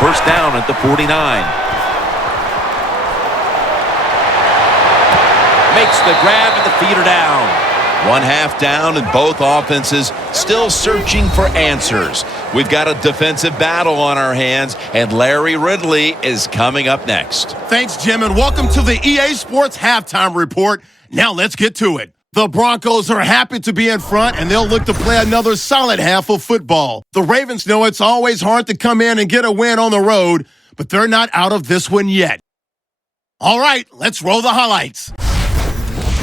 First down at the 49. Makes the grab and the feet are down. One half down and both offenses still searching for answers. We've got a defensive battle on our hands, and Larry Ridley is coming up next. Thanks, Jim, and welcome to the EA Sports Halftime Report. Now let's get to it. The Broncos are happy to be in front, and they'll look to play another solid half of football. The Ravens know it's always hard to come in and get a win on the road, but they're not out of this one yet. All right, let's roll the highlights.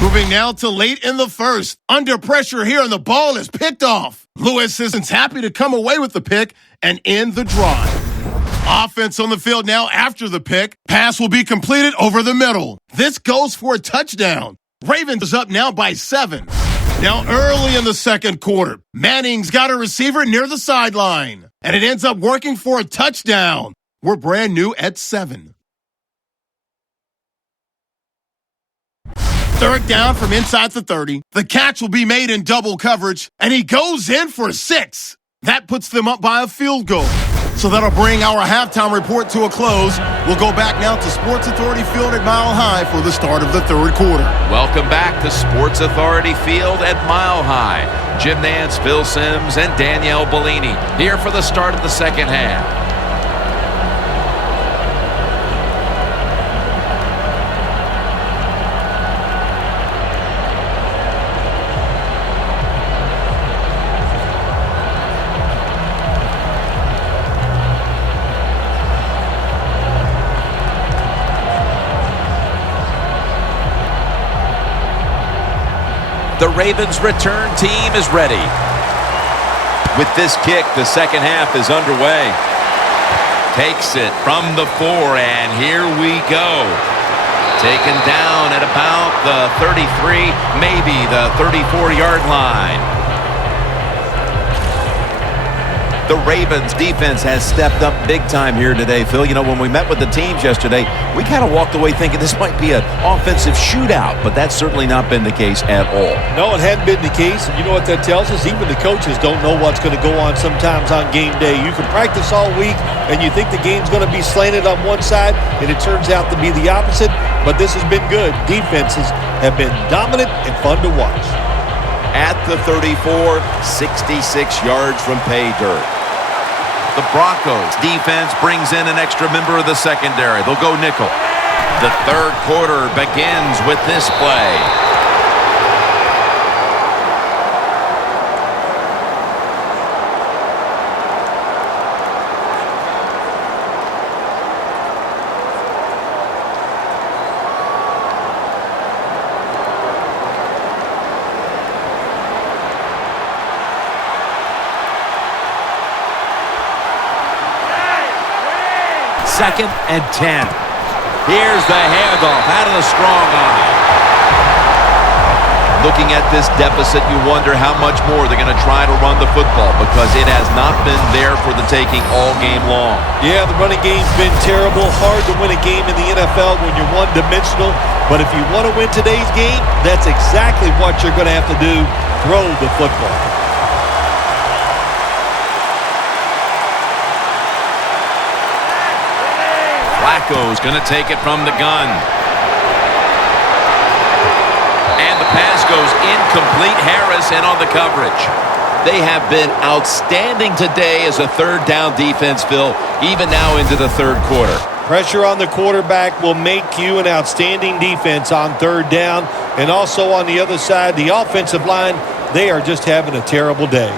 Moving now to late in the first. Under pressure here, and the ball is picked off. Lewis isn't happy to come away with the pick and end the drive. Offense on the field now after the pick. Pass will be completed over the middle. This goes for a touchdown. Ravens is up now by 7. Now early in the second quarter, Manning's got a receiver near the sideline, and it ends up working for a touchdown. We're brand new at 7. Third down from inside the 30. The catch will be made in double coverage, and he goes in for 6. That puts them up by a field goal. So that'll bring our halftime report to a close. We'll go back now to Sports Authority Field at Mile High for the start of the third quarter. Welcome back to Sports Authority Field at Mile High. Jim Nance, Phil Simms, and Danielle Bellini here for the start of the second half. The Ravens return team is ready. With this kick, the second half is underway. Takes it from the 4, and here we go. Taken down at about the 33, maybe the 34-yard line. The Ravens defense has stepped up big time here today, Phil. You know, when we met with the teams yesterday, we kind of walked away thinking this might be an offensive shootout, but that's certainly not been the case at all. No, it hadn't been the case, and you know what that tells us? Even the coaches don't know what's going to go on sometimes on game day. You can practice all week, and you think the game's going to be slanted on one side, and it turns out to be the opposite, but this has been good. Defenses have been dominant and fun to watch. At the 34, 66 yards from pay dirt. The Broncos defense brings in an extra member of the secondary. They'll go nickel. The third quarter begins with this play. Second and 10. Here's the handoff out of the strong eye. Looking at this deficit, you wonder how much more they're going to try to run the football because it has not been there for the taking all game long. Yeah, the running game's been terrible. Hard to win a game in the NFL when you're one-dimensional. But if you want to win today's game, that's exactly what you're going to have to do. Throw the football. Flacco's going to take it from the gun. And the pass goes incomplete. Harris in on the coverage. They have been outstanding today as a third down defense, Phil, even now into the third quarter. Pressure on the quarterback will make you an outstanding defense on third down. And also on the other side, the offensive line, they are just having a terrible day.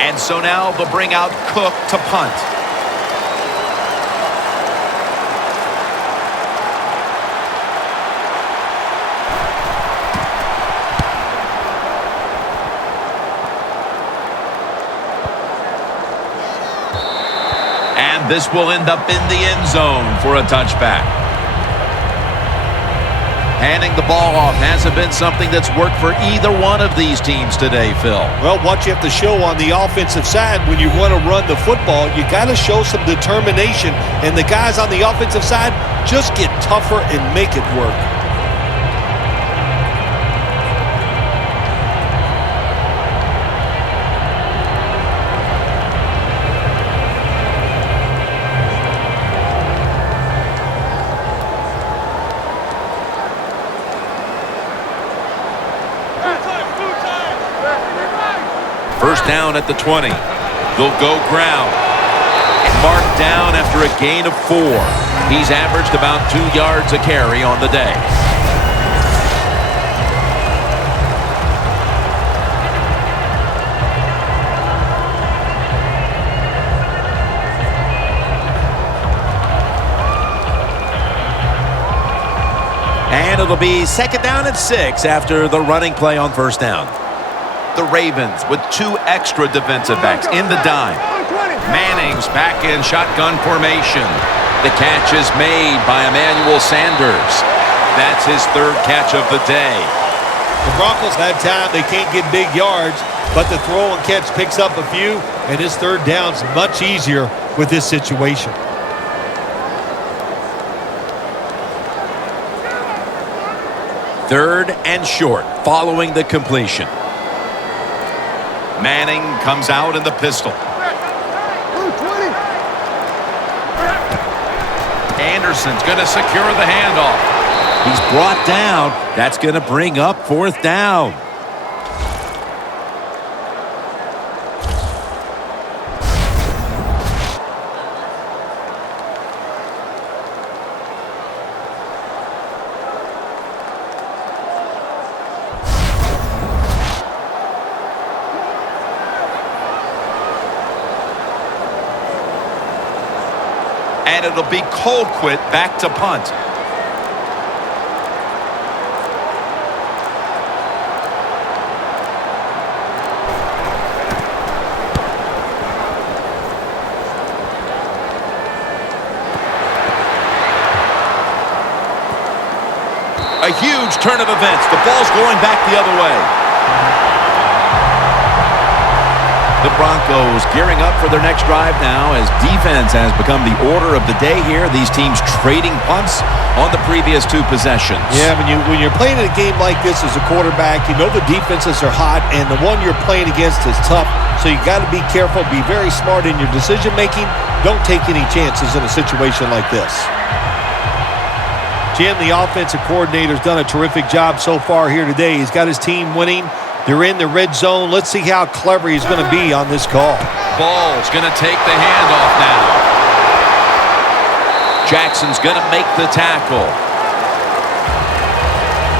And so now they'll bring out Cook to punt. And this will end up in the end zone for a touchback. Handing the ball off hasn't been something that's worked for either one of these teams today, Phil. Well, what you have to show on the offensive side when you want to run the football, you got to show some determination. And the guys on the offensive side just get tougher and make it work. First down at the 20. They'll go ground. Marked down after a gain of 4. He's averaged about 2 yards a carry on the day. And it'll be second down and 6 after the running play on first down. The Ravens with 2 extra defensive backs in the dime. Manning's back in shotgun formation. The catch is made by Emmanuel Sanders. That's his 3rd catch of the day. The Broncos had time. They can't get big yards, but the throw and catch picks up a few, and his 3rd down's much easier with this situation. Third and short following the completion. Manning comes out in the pistol. Anderson's going to secure the handoff. He's brought down. That's going to bring up 4th down. And it'll be Colquitt back to punt. A huge turn of events. The ball's going back the other way. The Broncos gearing up for their next drive now as defense has become the order of the day here. These teams trading punts on the previous 2 possessions. Yeah, when you're playing in a game like this as a quarterback, you know the defenses are hot, and the one you're playing against is tough. So you got to be careful, be very smart in your decision-making. Don't take any chances in a situation like this. Jim, the offensive coordinator's done a terrific job so far here today. He's got his team winning. They're in the red zone. Let's see how clever he's going to be on this call. Ball's going to take the handoff now. Jackson's going to make the tackle.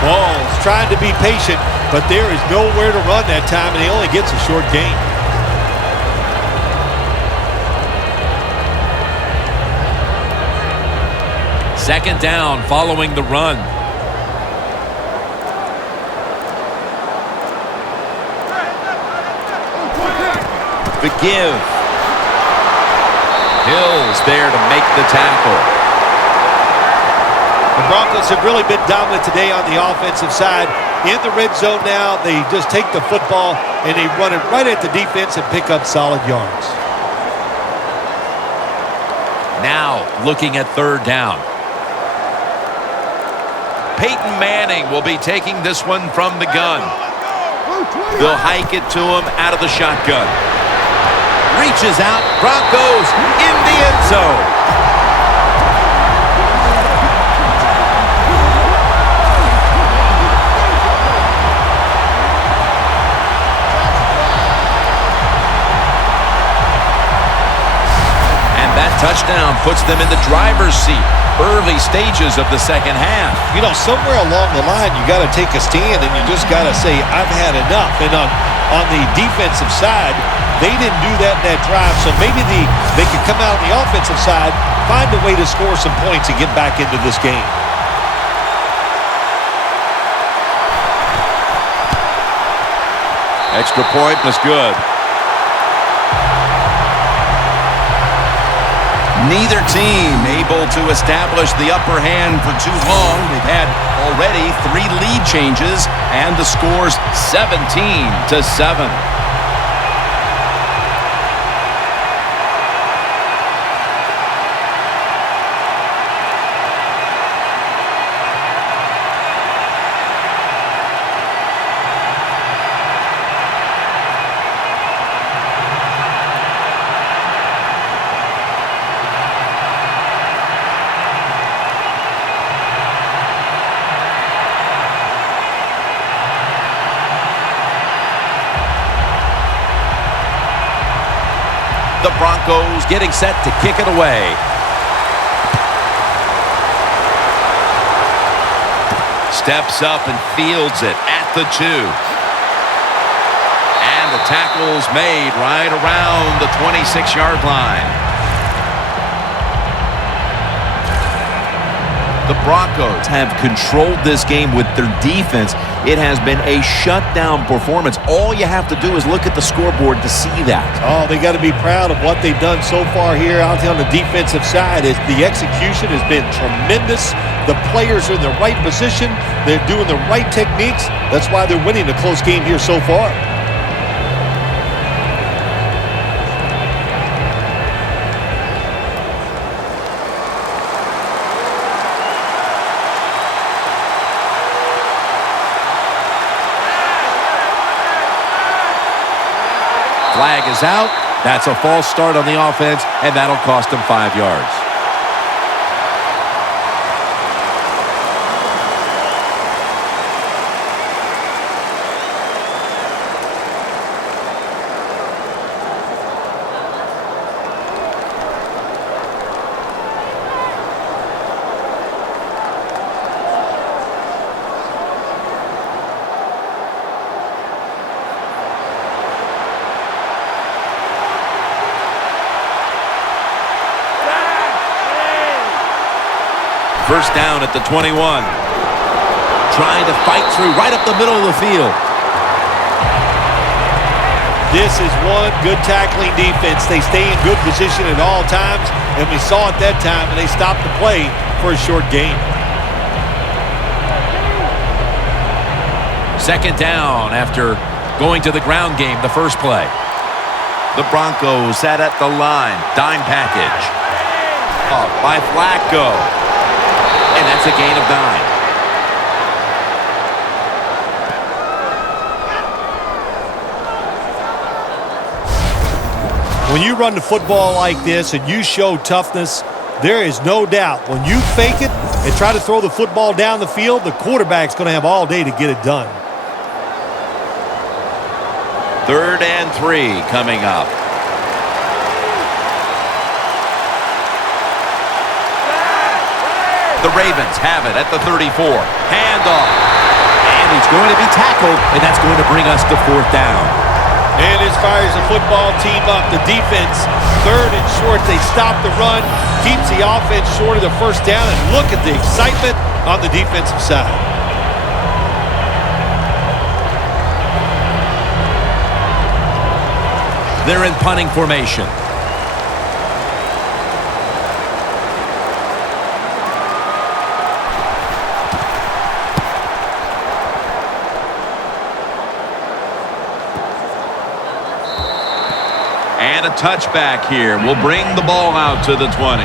Ball's trying to be patient, but there is nowhere to run that time, and he only gets a short gain. Second down following the run. The give. Hill's there to make the tackle. The Broncos have really been dominant today on the offensive side. In the red zone now, they just take the football and they run it right at the defense and pick up solid yards. Now looking at third down. Peyton Manning will be taking this one from the gun. They'll hike it to him out of the shotgun. Reaches out. Broncos in the end zone. That touchdown puts them in the driver's seat. Early stages of the second half. You know, somewhere along the line, you got to take a stand and you just got to say, I've had enough. And on the defensive side, they didn't do that in that drive. So maybe they could come out on the offensive side, find a way to score some points and get back into this game. Extra point was good. Neither team able to establish the upper hand for too long. They've had already 3 lead changes, and the score's 17-7. The Broncos getting set to kick it away. Steps up and fields it at the 2. And the tackle's made right around the 26-yard line. The Broncos have controlled this game with their defense. It has been a shutdown performance. All you have to do is look at the scoreboard to see that. Oh, they got to be proud of what they've done so far here out there on the defensive side. The execution has been tremendous. The players are in the right position. They're doing the right techniques. That's why they're winning a close game here so far. Flag is out. That's a false start on the offense, and that'll cost them 5 yards. First down at the 21. Trying to fight through right up the middle of the field. This is one good tackling defense. They stay in good position at all times, and we saw it that time, and they stopped the play for a short gain. Second down after going to the ground game the first play. The Broncos sat at the line. Dime package. Up by Flacco. And that's a gain of 9. When you run the football like this and you show toughness, there is no doubt when you fake it and try to throw the football down the field, the quarterback's going to have all day to get it done. 3rd and 3 coming up. The Ravens have it at the 34. Handoff. And he's going to be tackled, and that's going to bring us to 4th down. And as far as the football team up, the defense, 3rd and short, they stop the run, keeps the offense short of the first down, and look at the excitement on the defensive side. They're in punting formation. And a touchback here will bring the ball out to the 20.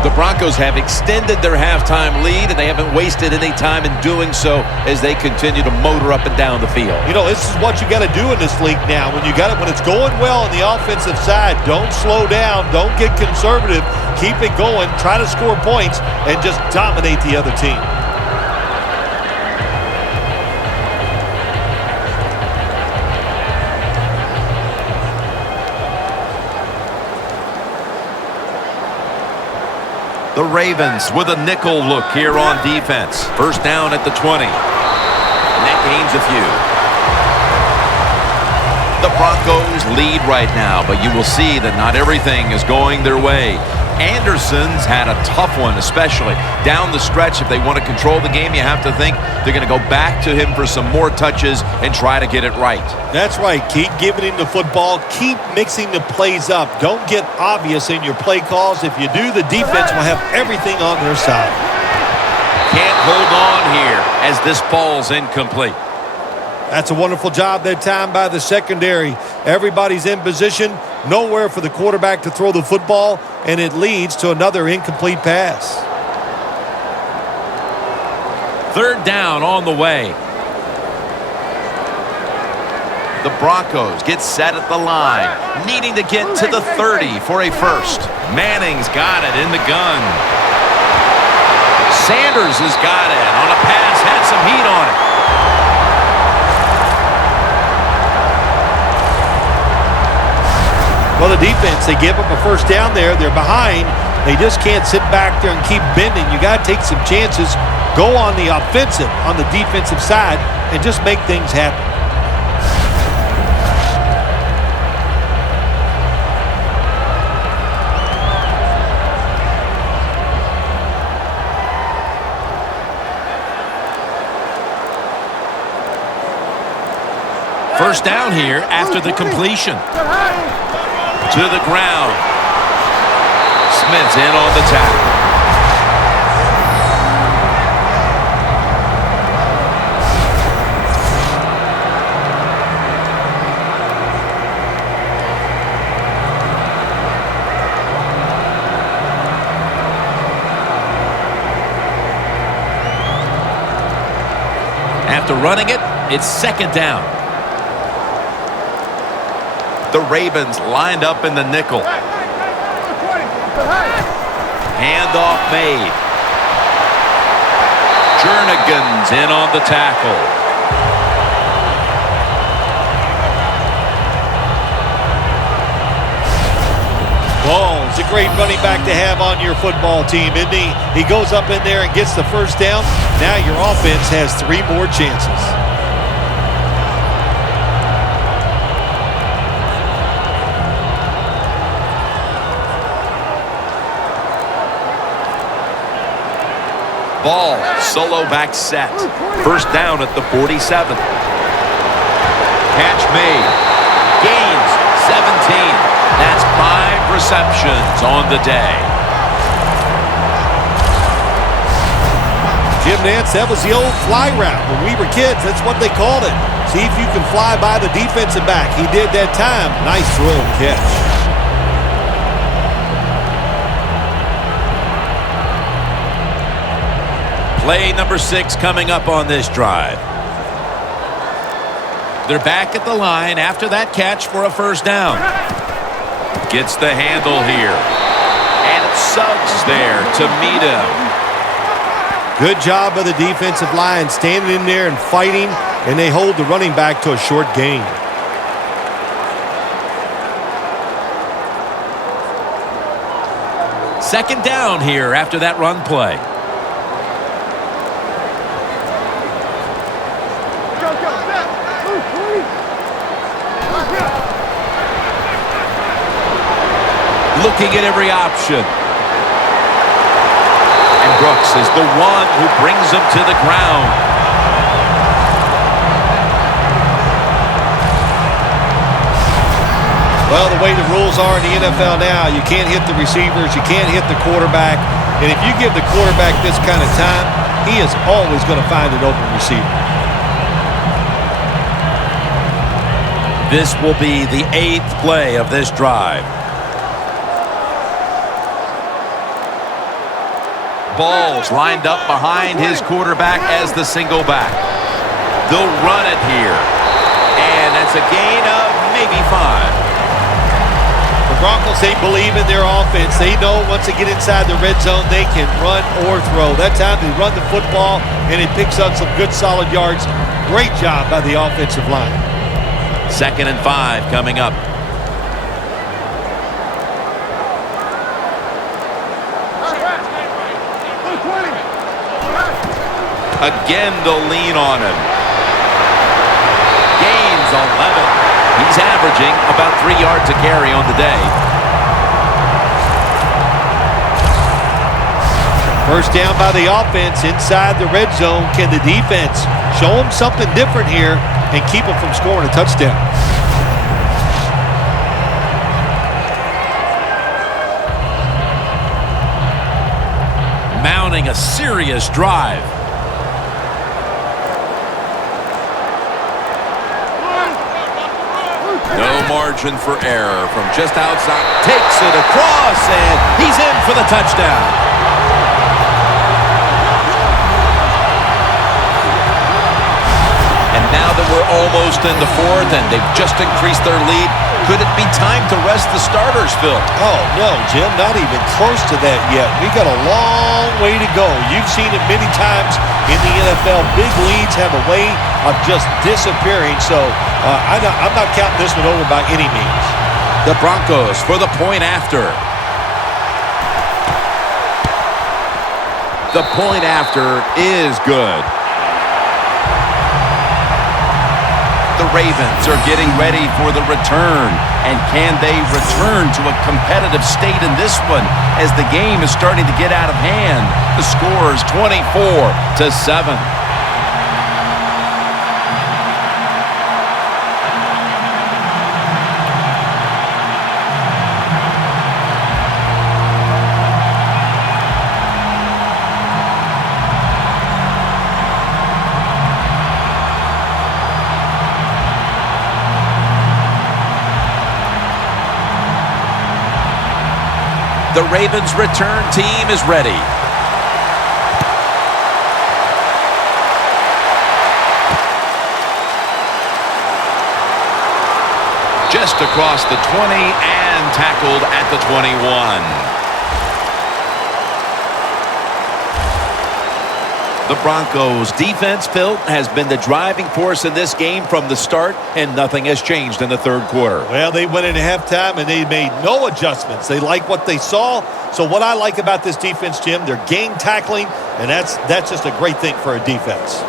The Broncos have extended their halftime lead, and they haven't wasted any time in doing so as they continue to motor up and down the field. You know, this is what you got to do in this league now. When it's going well on the offensive side, don't slow down. Don't get conservative. Keep it going. Try to score points and just dominate the other team. The Ravens with a nickel look here on defense. First down at the 20. And that gains a few. The Broncos lead right now, but you will see that not everything is going their way. Anderson's had a tough one, especially down the stretch. If they want to control the game, you have to think they're going to go back to him for some more touches and try to get it right. That's right. Keep giving him the football. Keep mixing the plays up. Don't get obvious in your play calls. If you do, the defense will have everything on their side. Can't hold on here as this falls incomplete. That's a wonderful job that time by the secondary. Everybody's in position. Nowhere for the quarterback to throw the football, and it leads to another incomplete pass. Third down on the way. The Broncos get set at the line, needing to get to the 30 for a first. Manning's got it in the gun. Sanders has got it on a pass, had some heat on it. Well, the defense, they give up a first down there. They're behind. They just can't sit back there and keep bending. You got to take some chances. Go on the offensive, on the defensive side, and just make things happen. First down here after the completion. To the ground. Smith's in on the tackle. After running it, it's second down. The Ravens lined up in the nickel. Handoff made. Jernigan's in on the tackle. Ball's a great running back to have on your football team, isn't he? He goes up in there and gets the first down. Now your offense has 3 more chances. Ball, solo back set. First down at the 47. Catch made. Gains 17. That's 5 receptions on the day. Jim Nantz, that was the old fly route. When we were kids, that's what they called it. See if you can fly by the defensive back. He did that time. Nice throw and catch. Play number 6 coming up on this drive. They're back at the line after that catch for a first down. Gets the handle here. And it's Suggs there to meet him. Good job by the defensive line standing in there and fighting, and they hold the running back to a short gain. Second down here after that run play. Looking at every option. And Brooks is the one who brings him to the ground. Well, the way the rules are in the NFL now, you can't hit the receivers, you can't hit the quarterback. And if you give the quarterback this kind of time, he is always going to find an open receiver. This will be the 8th play of this drive. Ball's lined up behind his quarterback as the single back. They'll run it here. And that's a gain of maybe 5. The Broncos, they believe in their offense. They know once they get inside the red zone, they can run or throw. That time they run the football, and it picks up some good solid yards. Great job by the offensive line. 2nd and 5 coming up. Again, they'll lean on him. Gains 11. He's averaging about 3 yards a carry on the day. First down by the offense inside the red zone. Can the defense show them something different here and keep them from scoring a touchdown? Mounting a serious drive. No margin for error from just outside. Takes it across, and he's in for the touchdown. And now that we're almost in the 4th and they've just increased their lead, could it be time to rest the starters, Phil? Oh, no, Jim, not even close to that yet. We got a long way to go. You've seen it many times in the NFL. Big leads have a way of just disappearing, so I'm not counting this one over by any means. The Broncos for the point after. The point after is good. The Ravens are getting ready for the return. And can they return to a competitive state in this one as the game is starting to get out of hand? The score is 24-7. The Ravens' return team is ready. Just across the 20 and tackled at the 21. The Broncos' defense, Phil, has been the driving force in this game from the start, and nothing has changed in the 3rd quarter. Well, they went into halftime, and they made no adjustments. They like what they saw. So what I like about this defense, Jim, they're game tackling, and that's just a great thing for a defense.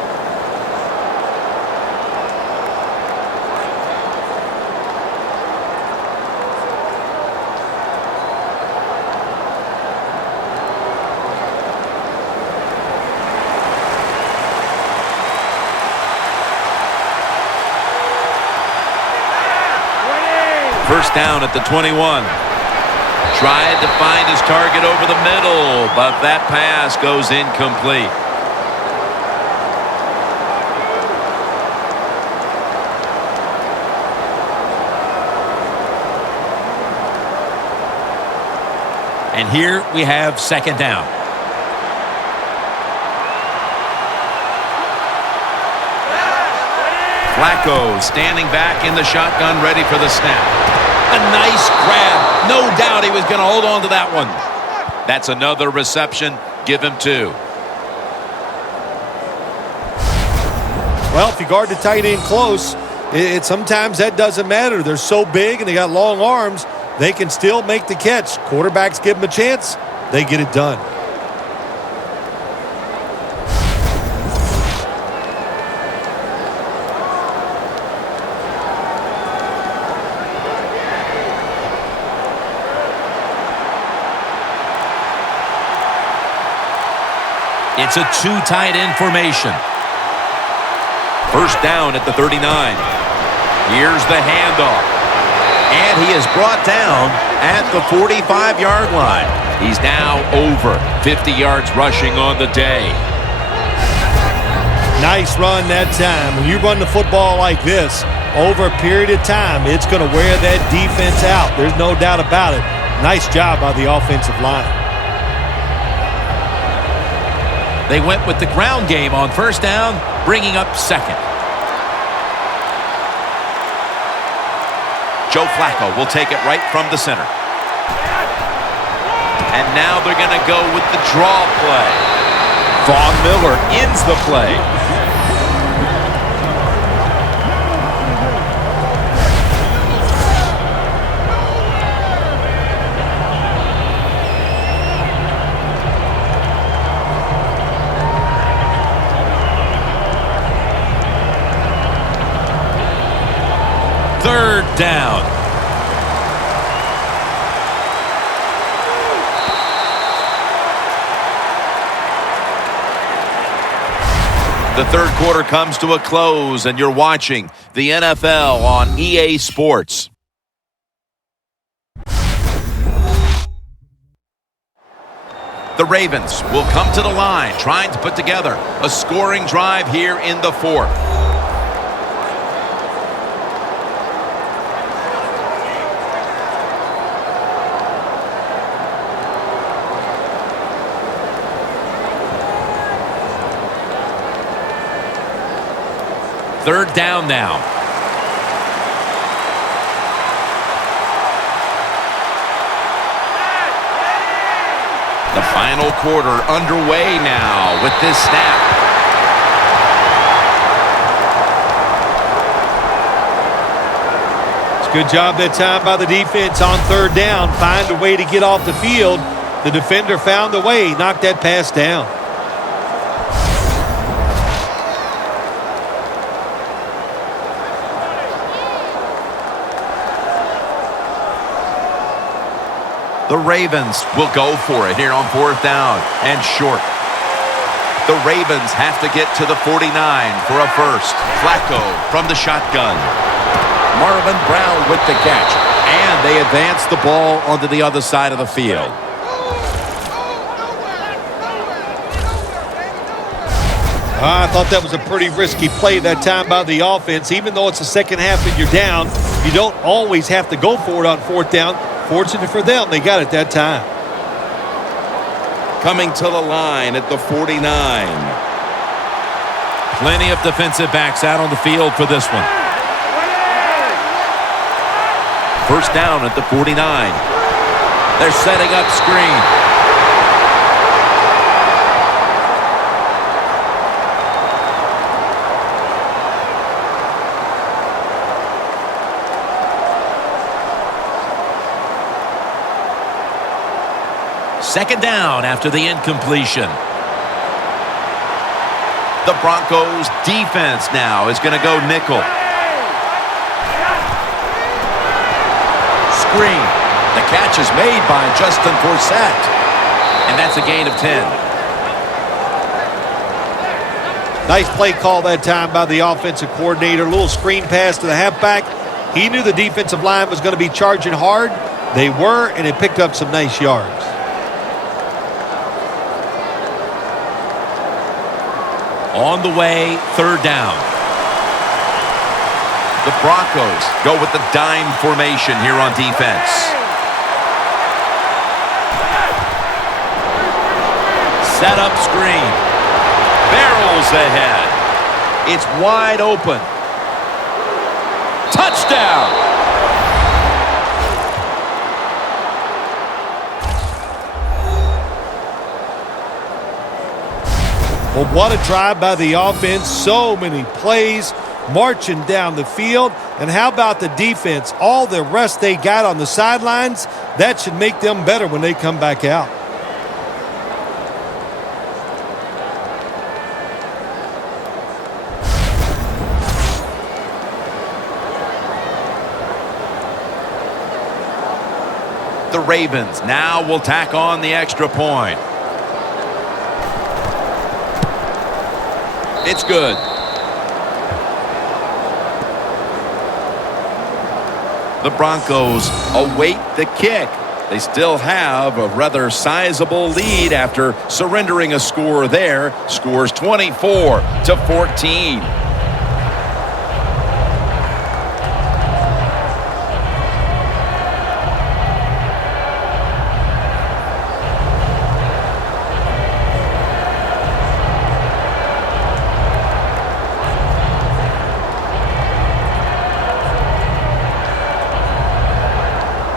First down at the 21. Tried to find his target over the middle, but that pass goes incomplete. And here we have 2nd down. Flacco standing back in the shotgun, ready for the snap. A nice grab. No doubt he was going to hold on to that one. That's another reception. Give him 2. Well, if you guard the tight end close, sometimes that doesn't matter. They're so big and they got long arms, they can still make the catch. Quarterbacks give them a chance, they get it done. It's a 2 tight end formation. First down at the 39. Here's the handoff. And he is brought down at the 45-yard line. He's now over 50 yards rushing on the day. Nice run that time. When you run the football like this, over a period of time, it's going to wear that defense out. There's no doubt about it. Nice job by the offensive line. They went with the ground game on first down, bringing up second. Joe Flacco will take it right from the center. And now they're going to go with the draw play. Von Miller ends the play. Third down. The third quarter comes to a close, and you're watching the NFL on EA Sports. The Ravens will come to the line, trying to put together a scoring drive here in the fourth. Third down now. The final quarter underway now with this snap. It's a good job that time by the defense on third down. Find a way to get off the field. The defender found a way, knocked that pass down. The Ravens will go for it here on fourth down and short. The Ravens have to get to the 49 for a first. Flacco from the shotgun. Marvin Brown with the catch. And they advance the ball onto the other side of the field. I thought that was a pretty risky play that time by the offense. Even though it's the second half and you're down, you don't always have to go for it on fourth down. Fortunate for them, they got it that time. Coming to the line at the 49. Plenty of defensive backs out on the field for this one. First down at the 49. They're setting up screen. Second down after the incompletion. The Broncos defense now is going to go nickel. Screen. The catch is made by Justin Forsett. And that's a gain of 10. Nice play call that time by the offensive coordinator. A little screen pass to the halfback. He knew the defensive line was going to be charging hard. They were, and it picked up some nice yards. On the way, third down. The Broncos go with the dime formation here on defense. Set up screen. Barrels ahead. It's wide open. Touchdown! Well, what a drive by the offense. So many plays marching down the field. And how about the defense? All the rest they got on the sidelines, that should make them better when they come back out. The Ravens now will tack on the extra point. It's good. The Broncos await the kick. They still have a rather sizable lead after surrendering a score there. Scores 24-14.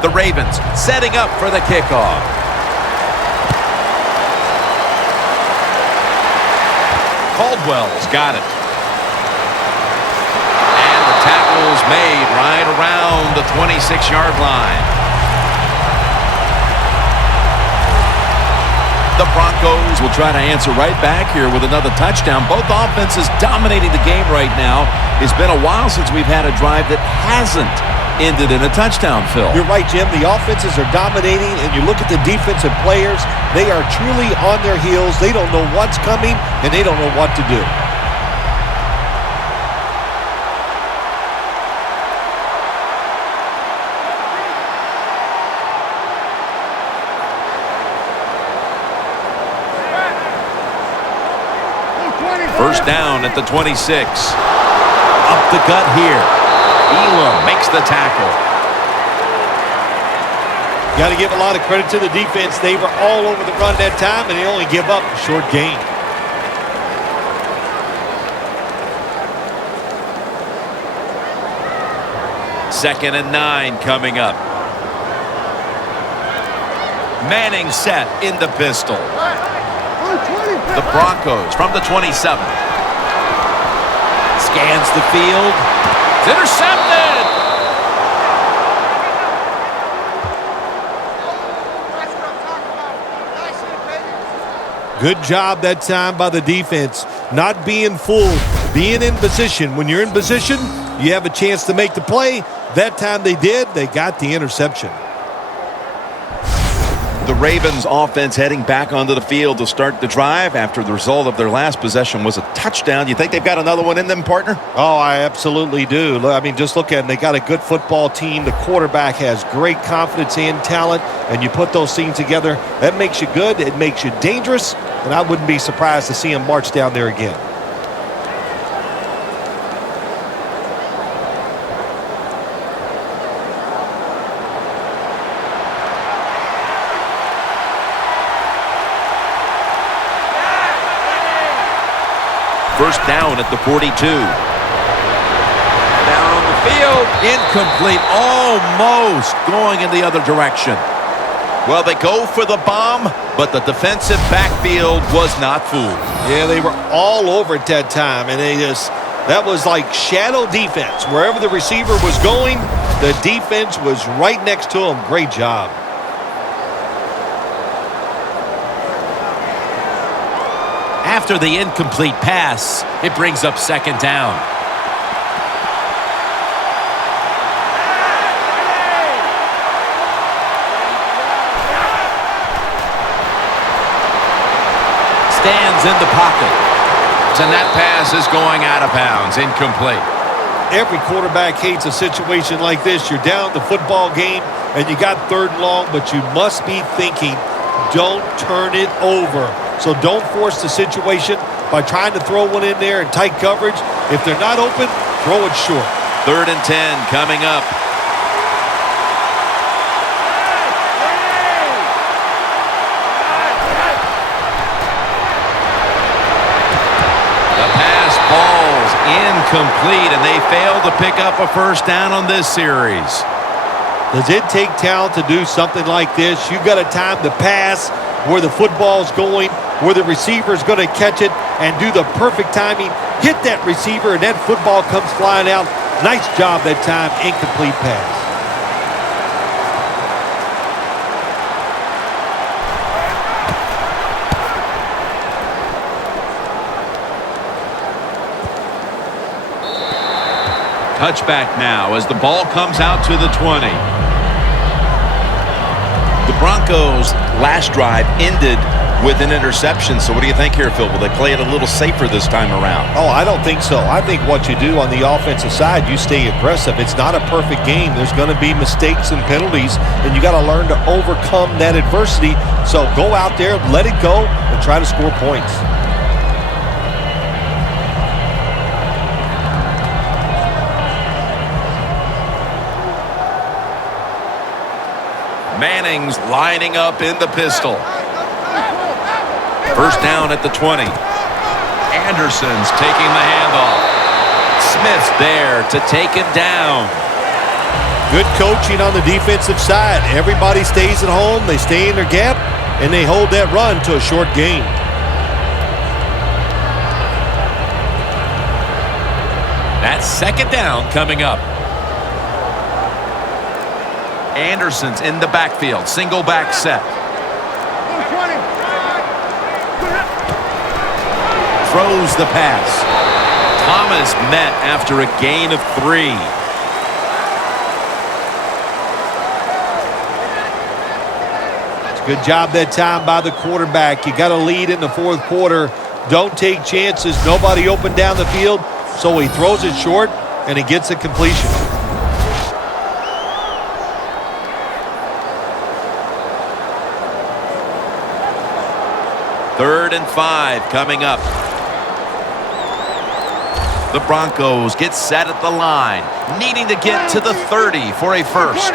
The Ravens setting up for the kickoff. Caldwell's got it. And the tackle's made right around the 26-yard line. The Broncos will try to answer right back here with another touchdown. Both offenses dominating the game right now. It's been a while since we've had a drive that hasn't ended in a touchdown, Phil. You're right, Jim. The offenses are dominating, and you look at the defensive players, they are truly on their heels. They don't know what's coming, and they don't know what to do. First down at the 26. Up the gut here. Elam makes the tackle. Got to give a lot of credit to the defense. They were all over the run that time, and they only give up a short gain. Second and 9 coming up. Manning set in the pistol. The Broncos from the 27. Scans the field. It's intercepted. Good job that time by the defense. Not being fooled, being in position. When you're in position, you have a chance to make the play. That time they did. They got the interception. The Ravens offense heading back onto the field to start the drive after the result of their last possession was a touchdown. You think they've got another one in them, partner? Oh, I absolutely do. I mean, just look at them. They got a good football team. The quarterback has great confidence and talent, and you put those things together, that makes you good. It makes you dangerous, and I wouldn't be surprised to see him march down there again. First down at the 42. Down the field. Incomplete. Almost going in the other direction. Well, they go for the bomb, but the defensive backfield was not fooled. Yeah, they were all over it that time, and that was like shadow defense. Wherever the receiver was going, the defense was right next to him. Great job. After the incomplete pass, it brings up second down. Stands in the pocket. And that pass is going out of bounds. Incomplete. Every quarterback hates a situation like this. You're down the football game, and you got third and long, but you must be thinking, don't turn it over. So don't force the situation by trying to throw one in there in tight coverage. If they're not open, throw it short. 3rd and 10 coming up. The pass falls incomplete, and they fail to pick up a first down on this series. Does it take talent to do something like this? You got a time to pass where the football's going, where the receiver's going to catch it and do the perfect timing, hit that receiver, and that football comes flying out. Nice job that time. Incomplete pass. Touchback now as the ball comes out to the 20. The Broncos' last drive ended with an interception. So what do you think here, Phil? Will they play it a little safer this time around? Oh, I don't think so. I think what you do on the offensive side, you stay aggressive. It's not a perfect game. There's going to be mistakes and penalties, and you got to learn to overcome that adversity. So go out there, let it go, and try to score points. Manning's lining up in the pistol. First down at the 20. Anderson's taking the handoff. Smith's there to take him down. Good coaching on the defensive side. Everybody stays at home. They stay in their gap, and they hold that run to a short gain. That's second down coming up. Anderson's in the backfield. Single back set. Throws the pass. Thomas met after a gain of 3. Good job that time by the quarterback. You got a lead in the fourth quarter. Don't take chances. Nobody open down the field, so he throws it short, and he gets a completion. Third and 5 coming up. The Broncos get set at the line, needing to get to the 30 for a first.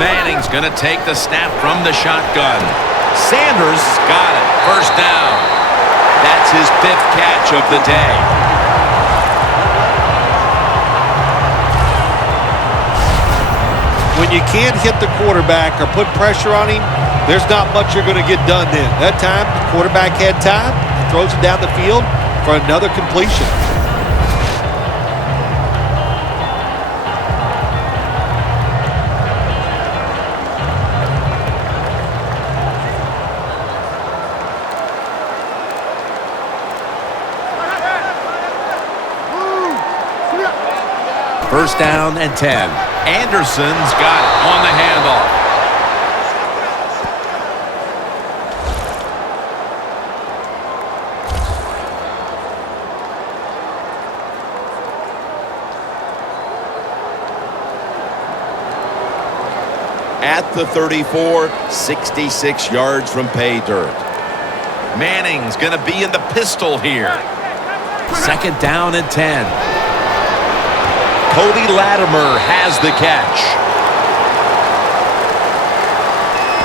Manning's going to take the snap from the shotgun. Sanders got it. First down. That's his 5th catch of the day. When you can't hit the quarterback or put pressure on him, there's not much you're going to get done then. That time, the quarterback had time. He throws it down the field for another completion. First down and 10. Anderson's got it on the handoff. At the 34, 66 yards from pay dirt. Manning's going to be in the pistol here. Second down and 10. Cody Latimer has the catch.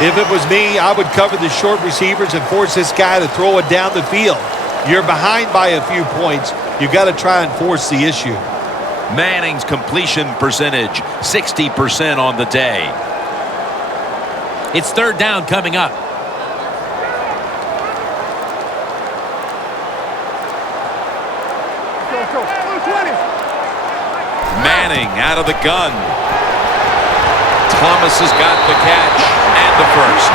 If it was me, I would cover the short receivers and force this guy to throw it down the field. You're behind by a few points. You got to try and force the issue. Manning's completion percentage, 60% on the day. It's third down coming up. Manning out of the gun. Thomas has got the catch and the first.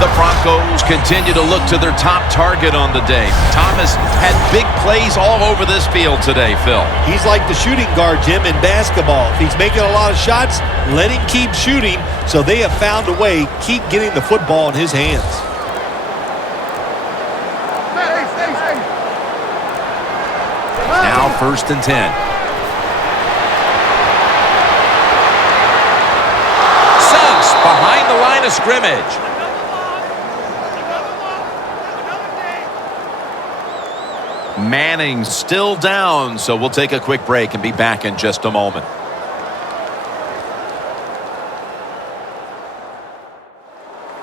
The Broncos continue to look to their top target on the day. Thomas had big plays all over this field today, Phil. He's like the shooting guard, Jim, in basketball. If he's making a lot of shots, let him keep shooting. So they have found a way, keep getting the football in his hands. Now first and 10. Suggs behind the line of scrimmage. Manning still down, so we'll take a quick break and be back in just a moment.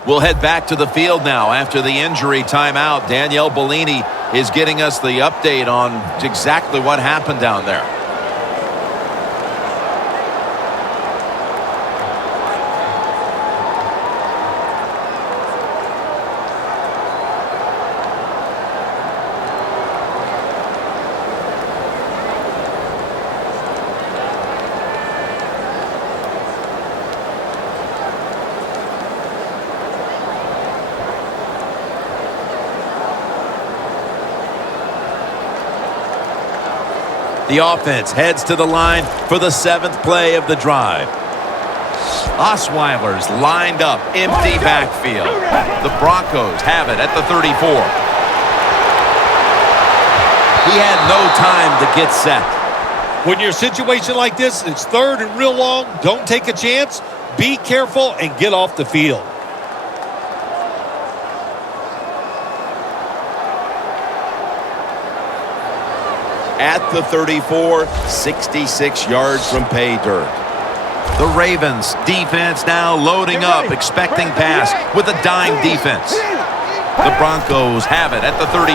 We'll head back to the field now after the injury timeout. Danielle Bellini is getting us the update on exactly what happened down there. The offense heads to the line for the 7th play of the drive. Osweiler's lined up, empty backfield. The Broncos have it at the 34. He had no time to get set. When you're in a situation like this, it's third and real long. Don't take a chance. Be careful and get off the field. At the 34, 66 yards from pay dirt. The Ravens defense now loading up, expecting pass with a dime defense. The Broncos have it at the 34.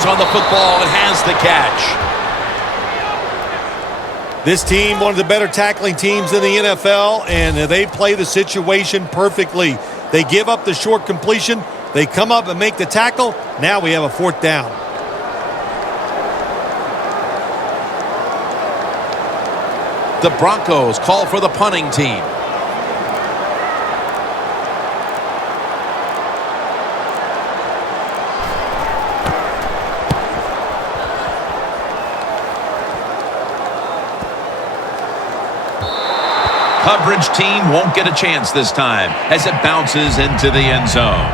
hands on the football and has the catch. This team, one of the better tackling teams in the NFL, and they play the situation perfectly. They give up the short completion. They come up and make the tackle. Now we have a 4th down. The Broncos call for the punting team. Coverage team won't get a chance this time as it bounces into the end zone.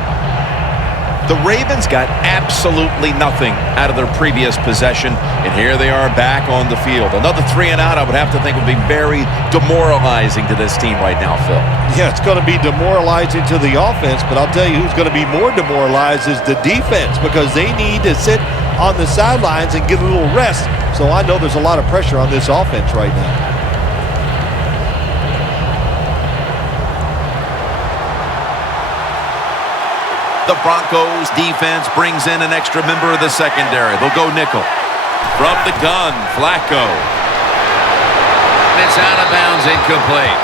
The Ravens got absolutely nothing out of their previous possession, and here they are back on the field. Another 3 and out, I would have to think, would be very demoralizing to this team right now, Phil. Yeah, it's going to be demoralizing to the offense, but I'll tell you who's going to be more demoralized is the defense, because they need to sit on the sidelines and get a little rest. So I know there's a lot of pressure on this offense right now. The Broncos defense brings in an extra member of the secondary. They'll go nickel. From the gun, Flacco. It's out of bounds, incomplete.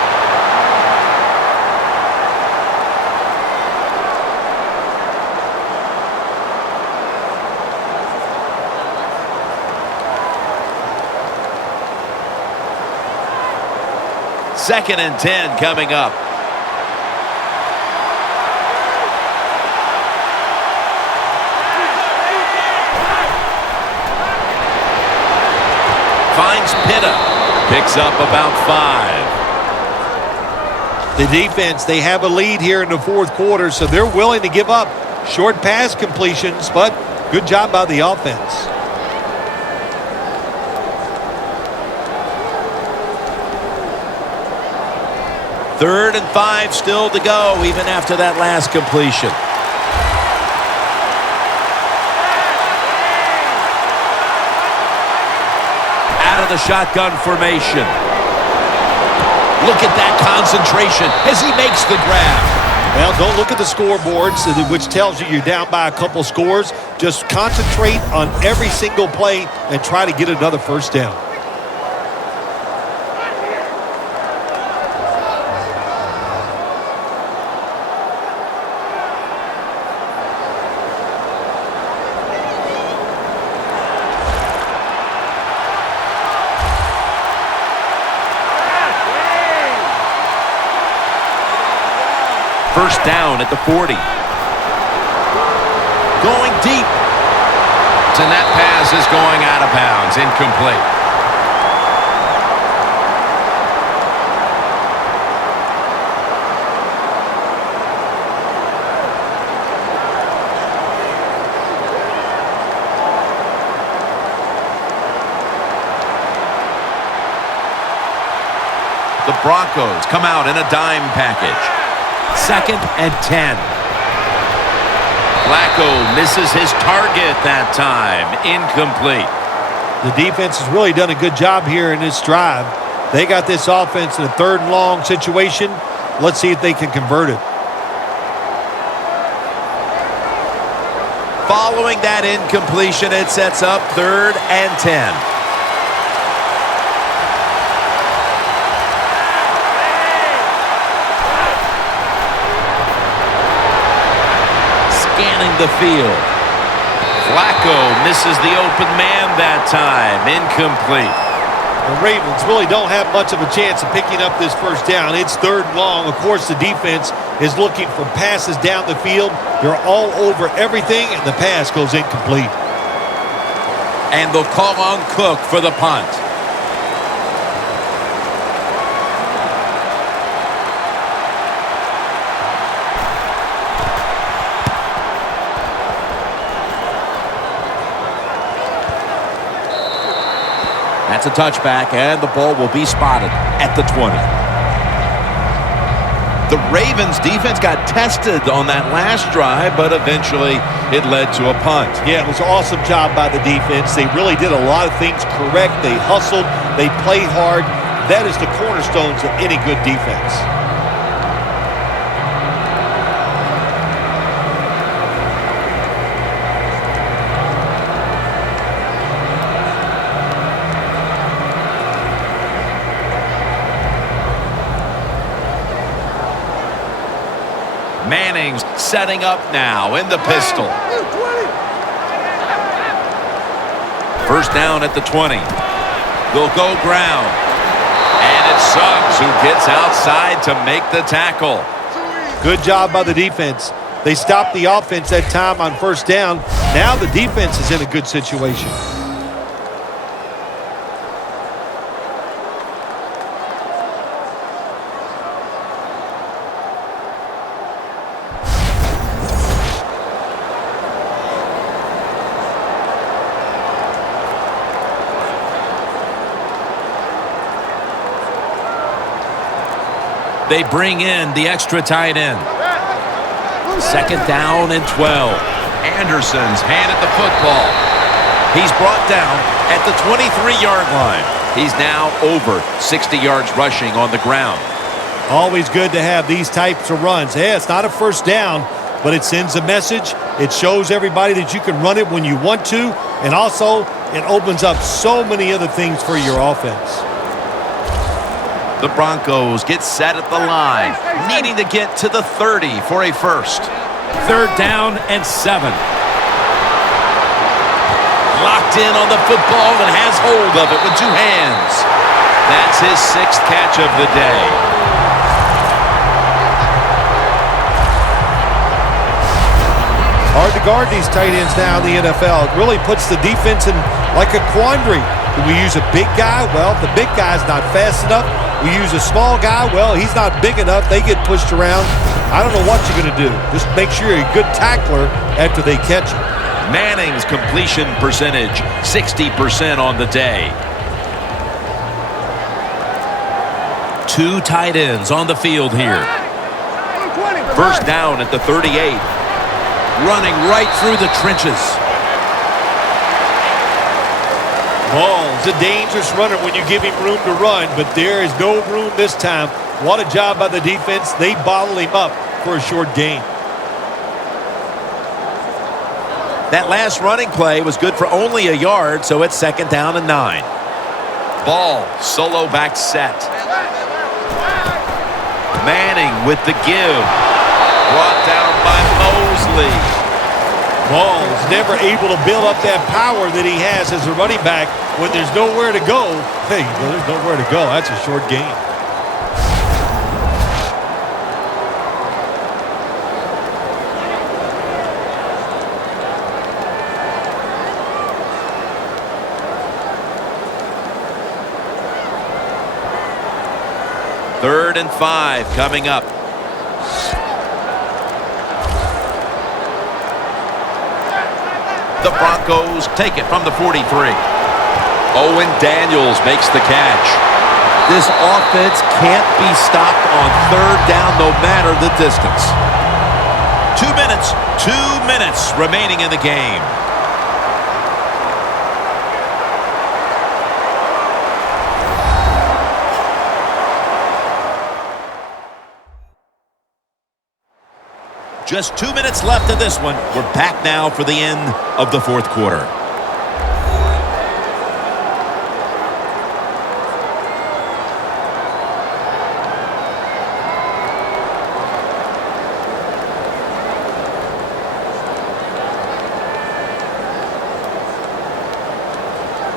Second and 10 coming up. Finds Pitta. Picks up about 5. The defense, they have a lead here in the 4th quarter, so they're willing to give up short pass completions, but good job by the offense. Third and 5 still to go, even after that last completion. The shotgun formation. Look at that concentration as he makes the grab. Well, don't look at the scoreboards, which tells you you're down by a couple scores. Just concentrate on every single play and try to get another first down. First down at the 40. Going deep. And that pass is going out of bounds. Incomplete. The Broncos come out in a dime package. Second and 10. Flacco misses his target that time. Incomplete. The defense has really done a good job here in this drive. They got this offense in a 3rd and long situation. Let's see if they can convert it. Following that incompletion, it sets up 3rd and 10. The field. Flacco misses the open man that time. Incomplete. The Ravens really don't have much of a chance of picking up this first down. It's 3rd and long. Of course, the defense is looking for passes down the field. They're all over everything, and the pass goes incomplete. And they'll call on Cook for the punt. That's a touchback, and the ball will be spotted at the 20. The Ravens defense got tested on that last drive, but eventually it led to a punt. Yeah, it was an awesome job by the defense. They really did a lot of things correct. They hustled. They played hard. That is the cornerstones of any good defense. Manning's setting up now in the pistol. First down at the 20. They'll go ground. And it's Suggs who gets outside to make the tackle. Good job by the defense. They stopped the offense that time on first down. Now the defense is in a good situation. They bring in the extra tight end. Second down and 12. Anderson's handed the football. He's brought down at the 23-yard line. He's now over 60 yards rushing on the ground. Always good to have these types of runs. Yeah, it's not a first down, but it sends a message. It shows everybody that you can run it when you want to, and also it opens up so many other things for your offense. The Broncos get set at the line, needing to get to the 30 for a first. Third down and 7. Locked in on the football and has hold of it with two hands. That's his 6th catch of the day. Hard to guard these tight ends now in the NFL. It really puts the defense in like a quandary. Do we use a big guy? Well, if the big guy's not fast enough. We use a small guy. Well, he's not big enough. They get pushed around. I don't know what you're going to do. Just make sure you're a good tackler after they catch it. Manning's completion percentage, 60% on the day. Two tight ends on the field here. First down at the 38. Running right through the trenches. Ball's a dangerous runner when you give him room to run, but there is no room this time. What a job by the defense. They bottle him up for a short gain. That last running play was good for only a yard, so it's second down and 9. Ball, solo back set. Manning with the give. Brought down by Mosley. Ball's never able to build up that power that he has as a running back when there's nowhere to go. Hey, well, there's nowhere to go. That's a short gain. Third and 5 coming up. The Broncos take it from the 43. Owen Daniels makes the catch. This offense can't be stopped on third down no matter the distance. 2 minutes remaining in the game. Just 2 minutes left in this one. We're back now for the end of the fourth quarter.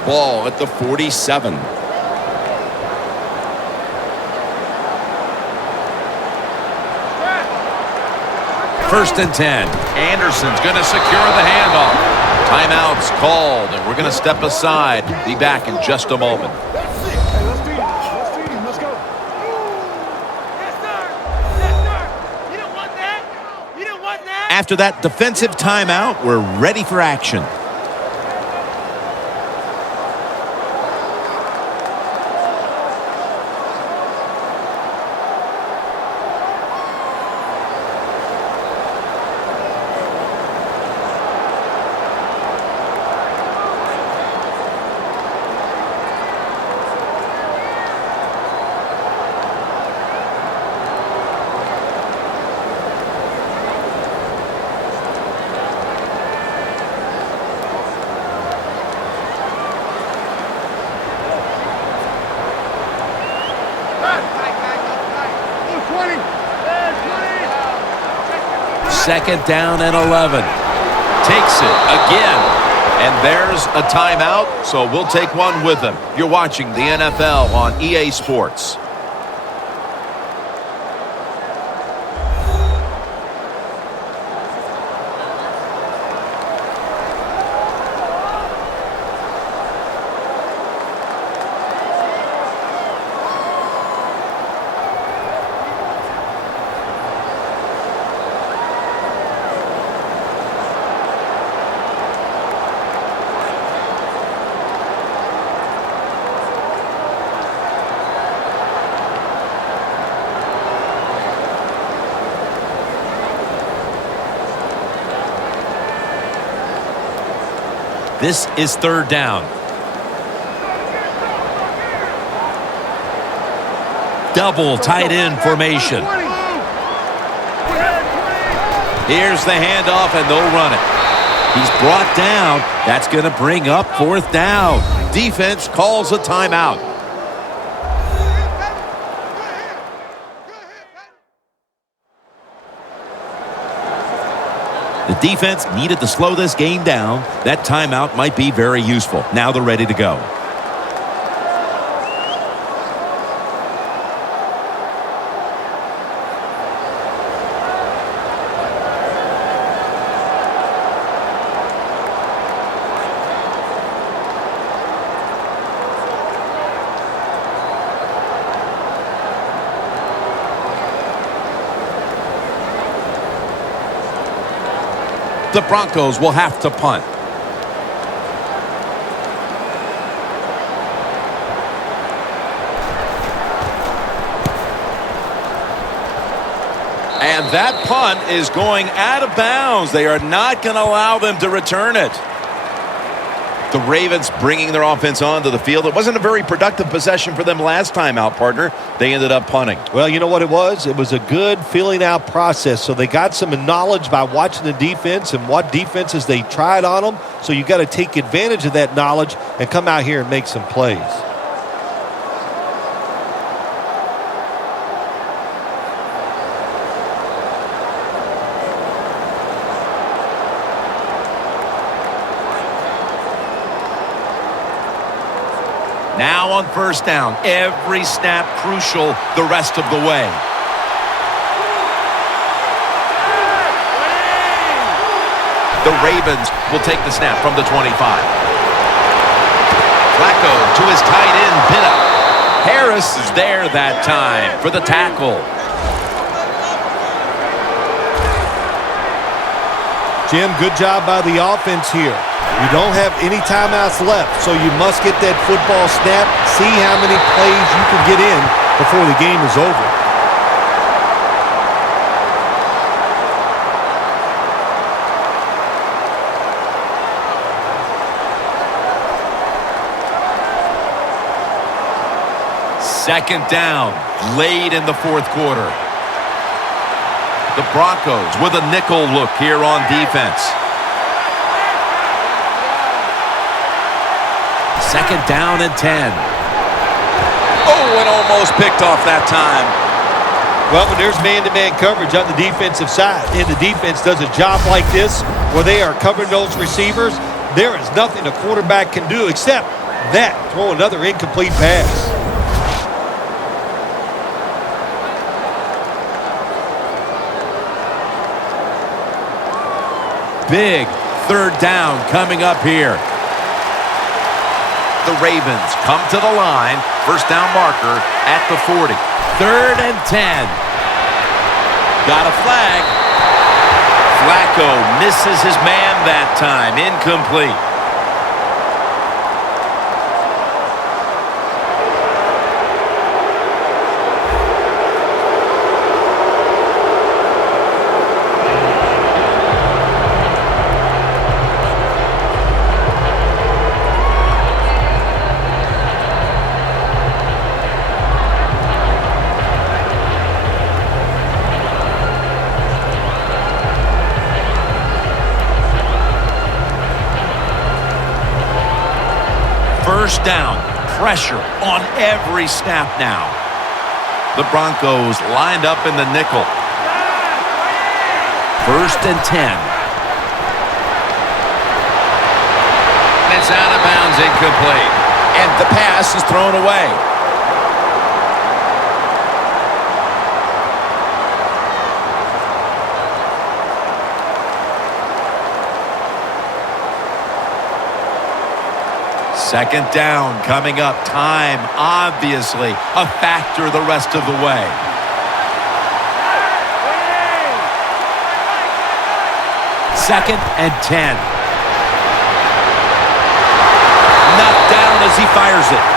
Ball at the 47. First and 10. Anderson's going to secure the handoff. Timeout's called, and we're going to step aside. Be back in just a moment. After that defensive timeout, we're ready for action. Second down and 11. Takes it again. And there's a timeout, so we'll take one with him. You're watching the NFL on EA Sports. This is third down. Double tight end formation. Here's the handoff, and they'll run it. He's brought down. That's going to bring up fourth down. Defense calls a timeout. The defense needed to slow this game down. That timeout might be very useful. Now they're ready to go. The Broncos will have to punt. And that punt is going out of bounds. They are not going to allow them to return it. The Ravens bringing their offense onto the field. It wasn't a very productive possession for them last time out, partner. They ended up punting. Well, you know what it was? It was a good filling out process. So they got some knowledge by watching the defense and what defenses they tried on them. So you got to take advantage of that knowledge and come out here and make some plays. Now on first down, every snap crucial the rest of the way. The Ravens will take the snap from the 25. Flacco to his tight end, Pinnock. Harris is there that time for the tackle. Jim, good job by the offense here. You don't have any timeouts left, so you must get that football snap, see how many plays you can get in before the game is over. Second down, late in the fourth quarter. The Broncos with a nickel look here on defense. Second down and 10. Oh, and almost picked off that time. Well, when there's man-to-man coverage on the defensive side, and the defense does a job like this where they are covering those receivers, there is nothing a quarterback can do except that, throw another incomplete pass. Big third down coming up here. The Ravens come to the line. First down marker at the 40. Third and 10. Got a flag. Flacco misses his man that time. Incomplete. First down, pressure on every snap now. The Broncos lined up in the nickel. First and 10. It's out of bounds, incomplete. And the pass is thrown away. Second down coming up. Time, obviously, a factor the rest of the way. Second and 10. Knocked down as he fires it.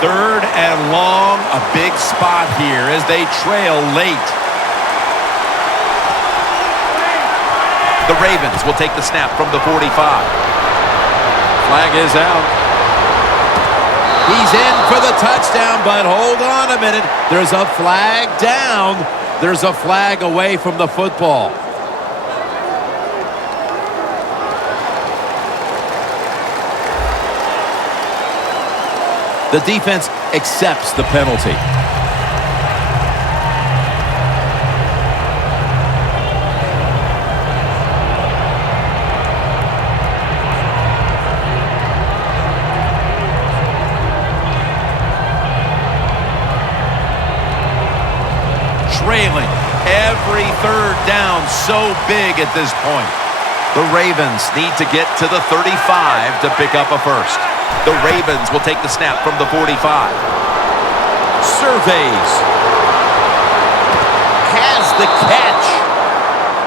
Third and long, a big spot here as they trail late. The Ravens will take the snap from the 45. Flag is out. He's in for the touchdown, but hold on a minute. There's a flag down. There's a flag away from the football. The defense accepts the penalty. Trailing every third down, so big at this point. The Ravens need to get to the 35 to pick up a first. The Ravens will take the snap from the 45. Surveys. Has the catch.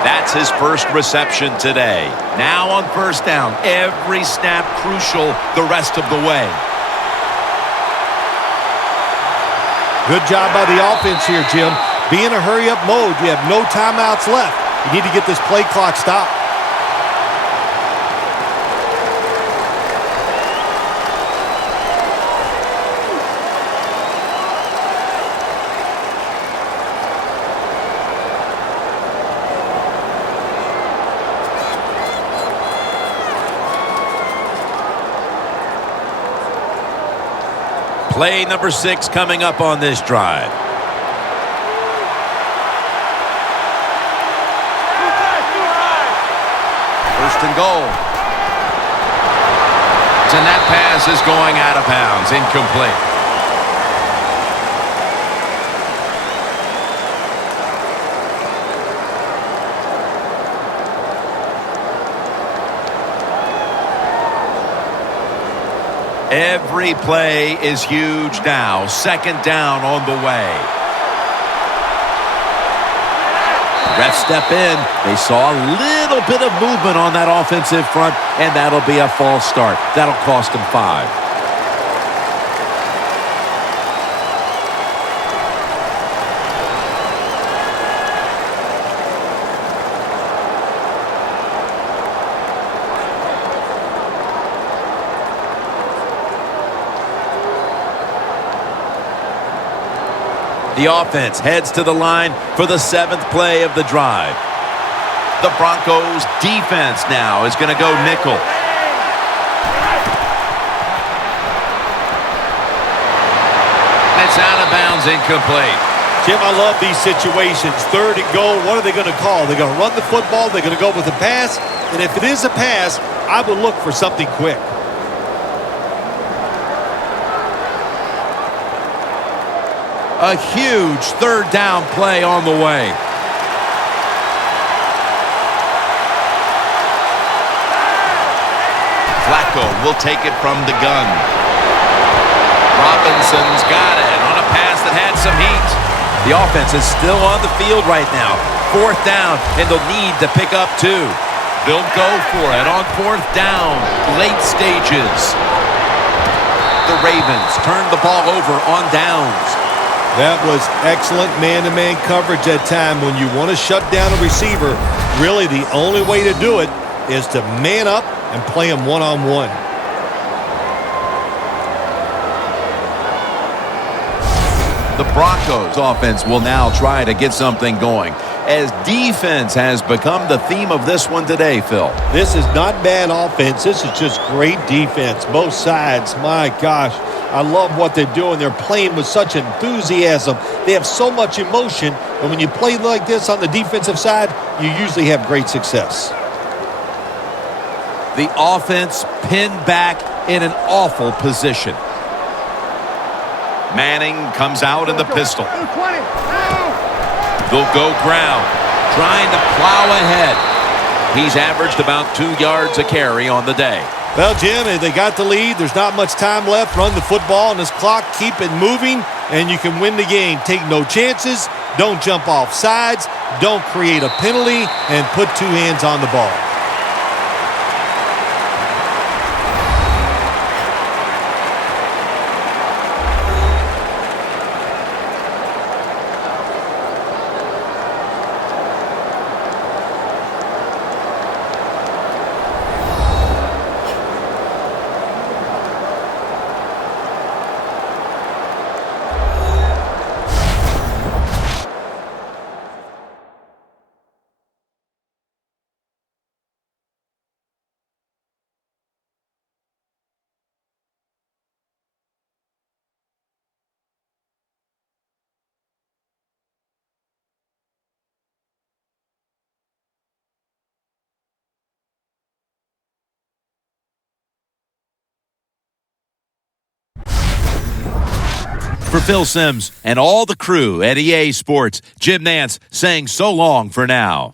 That's his first reception today. Now on first down, every snap crucial the rest of the way. Good job by the offense here, Jim. Be in a hurry-up mode. You have no timeouts left. You need to get this play clock stopped. Play number 6 coming up on this drive. First and goal. And that pass is going out of bounds. Incomplete. Every play is huge now. Second down on the way. Refs step in. They saw a little bit of movement on that offensive front, and that'll be a false start. That'll cost them 5. The offense heads to the line for the 7th play of the drive. The Broncos defense now is going to go nickel. It's out of bounds, incomplete. Jim, I love these situations. Third and goal, what are they going to call? They're going to run the football, they're going to go with a pass, and if it is a pass, I would look for something quick. A huge third down play on the way. Flacco will take it from the gun. Robinson's got it on a pass that had some heat. The offense is still on the field right now. 4th down, and they'll need to pick up 2. They'll go for it on 4th down, late stages. The Ravens turn the ball over on downs. That was excellent man-to-man coverage that time. When you want to shut down a receiver, really the only way to do it is to man up and play him one-on-one. The Broncos offense will now try to get something going. as defense has become the theme of this one today, Phil. This is not bad offense. This is just great defense. Both sides, my gosh. I love what they're doing. They're playing with such enthusiasm. They have so much emotion. And when you play like this on the defensive side, you usually have great success. The offense pinned back in an awful position. Manning comes out in the pistol. They'll go ground, trying to plow ahead. He's averaged about 2 yards a carry on the day. Well, Jim, they got the lead. There's not much time left. Run the football on this clock. Keep it moving, and you can win the game. Take no chances. Don't jump off sides. Don't create a penalty, and put two hands on the ball. For Phil Simms and all the crew at EA Sports, Jim Nantz saying so long for now.